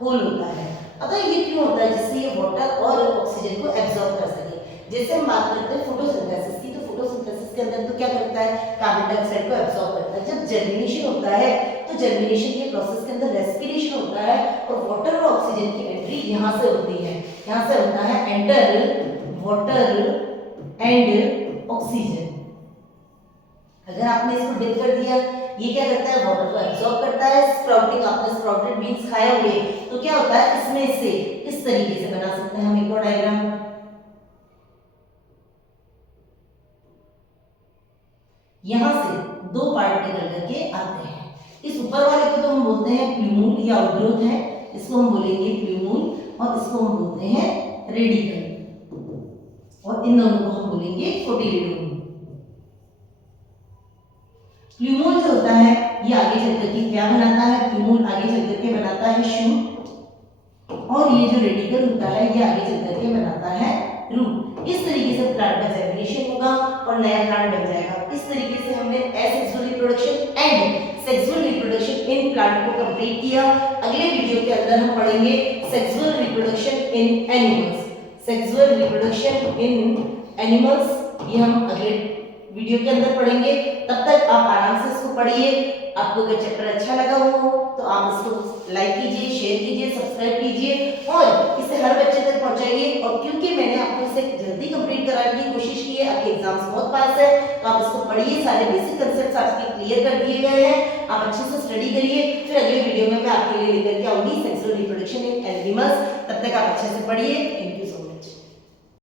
होल होता है। अतः ये क्यों होता है? जिससे ये वाटर और ऑक्सीजन को एब्जॉर्ब कर सके। जैसे हम बात करते हैं फोटोसिंथेसिस की, तो फोटोसिंथेसिस के अंदर तो क्या करता है? कार्बन डाइऑक्साइड को एब्जॉर्ब करता है। जब जर्मिनेशन होता है तो जर्मिनेशन के प्रोसेस के अंदर रेस्पिरेशन होता है और वाटर और ऑक्सीजन की एंट्री यहाँ से होती है। यहाँ से होता है एंटर वाटर एंड ऑक्सीजन। अगर आपने इसको डिप कर दिया, ये क्या करता है? वाटर को एब्जॉर्ब करता है। स्प्राउटिंग, आपने स्प्राउटेड बीन्स खाए होंगे, तो क्या होता है? इसमें से इस तरीके से बना सकते हैं हम एक और डायग्राम। यहां से दो पार्ट निकल करके आते हैं। इस ऊपर वाले को तो हम बोलते हैं प्लूमूल या आउटग्रोथ है, इसको हम बोलेंगे प्लूमूल, और इसको हम बोलते हैं रेडिकल, और इन दोनों को हम बोलेंगे कोटिलेडोन। प्लूमूल जो होता है ये आगे चल करके क्या बनाता है? प्लूमूल आगे चल करके बनाता है शूट, और ये जो रेडिकल होता है ये आगे चल करके बनाता है रूट। इस तरीके से प्लांट का जर्मिनेशन होगा और नया प्लांट बन जाएगा। इस तरीके से हमने asexual reproduction and sexual reproduction in plant को कंप्लीट किया। अगले वीडियो के अंदर हम पढ़ेंगे sexual reproduction in animals. Sexual reproduction in animals ये हम अगले वीडियो के अंदर पढ़ेंगे। तब तक आप आराम से इसको पढ़िए। आपको अगर चैप्टर अच्छा लगा हो तो आप इसको लाइक कीजिए, शेयर कीजिए, सब्सक्राइब कीजिए और इसे हर बच्चे तक पहुंचाइए। और क्योंकि मैंने आपको इसे जल्दी कंप्लीट कराने की कोशिश की है, आपके एग्जाम्स बहुत पास है, तो आप इसको पढ़िए। सारे बेसिक कंसेप्ट्स आपके क्लियर कर दिए गए हैं, आप अच्छे से स्टडी करिए। फिर अगले वीडियो में मैं आपके लिए लेकर के आऊंगी सेक्सुअल रिप्रोडक्शन इन एनिमल्स। तब तक आप अच्छे से पढ़िए।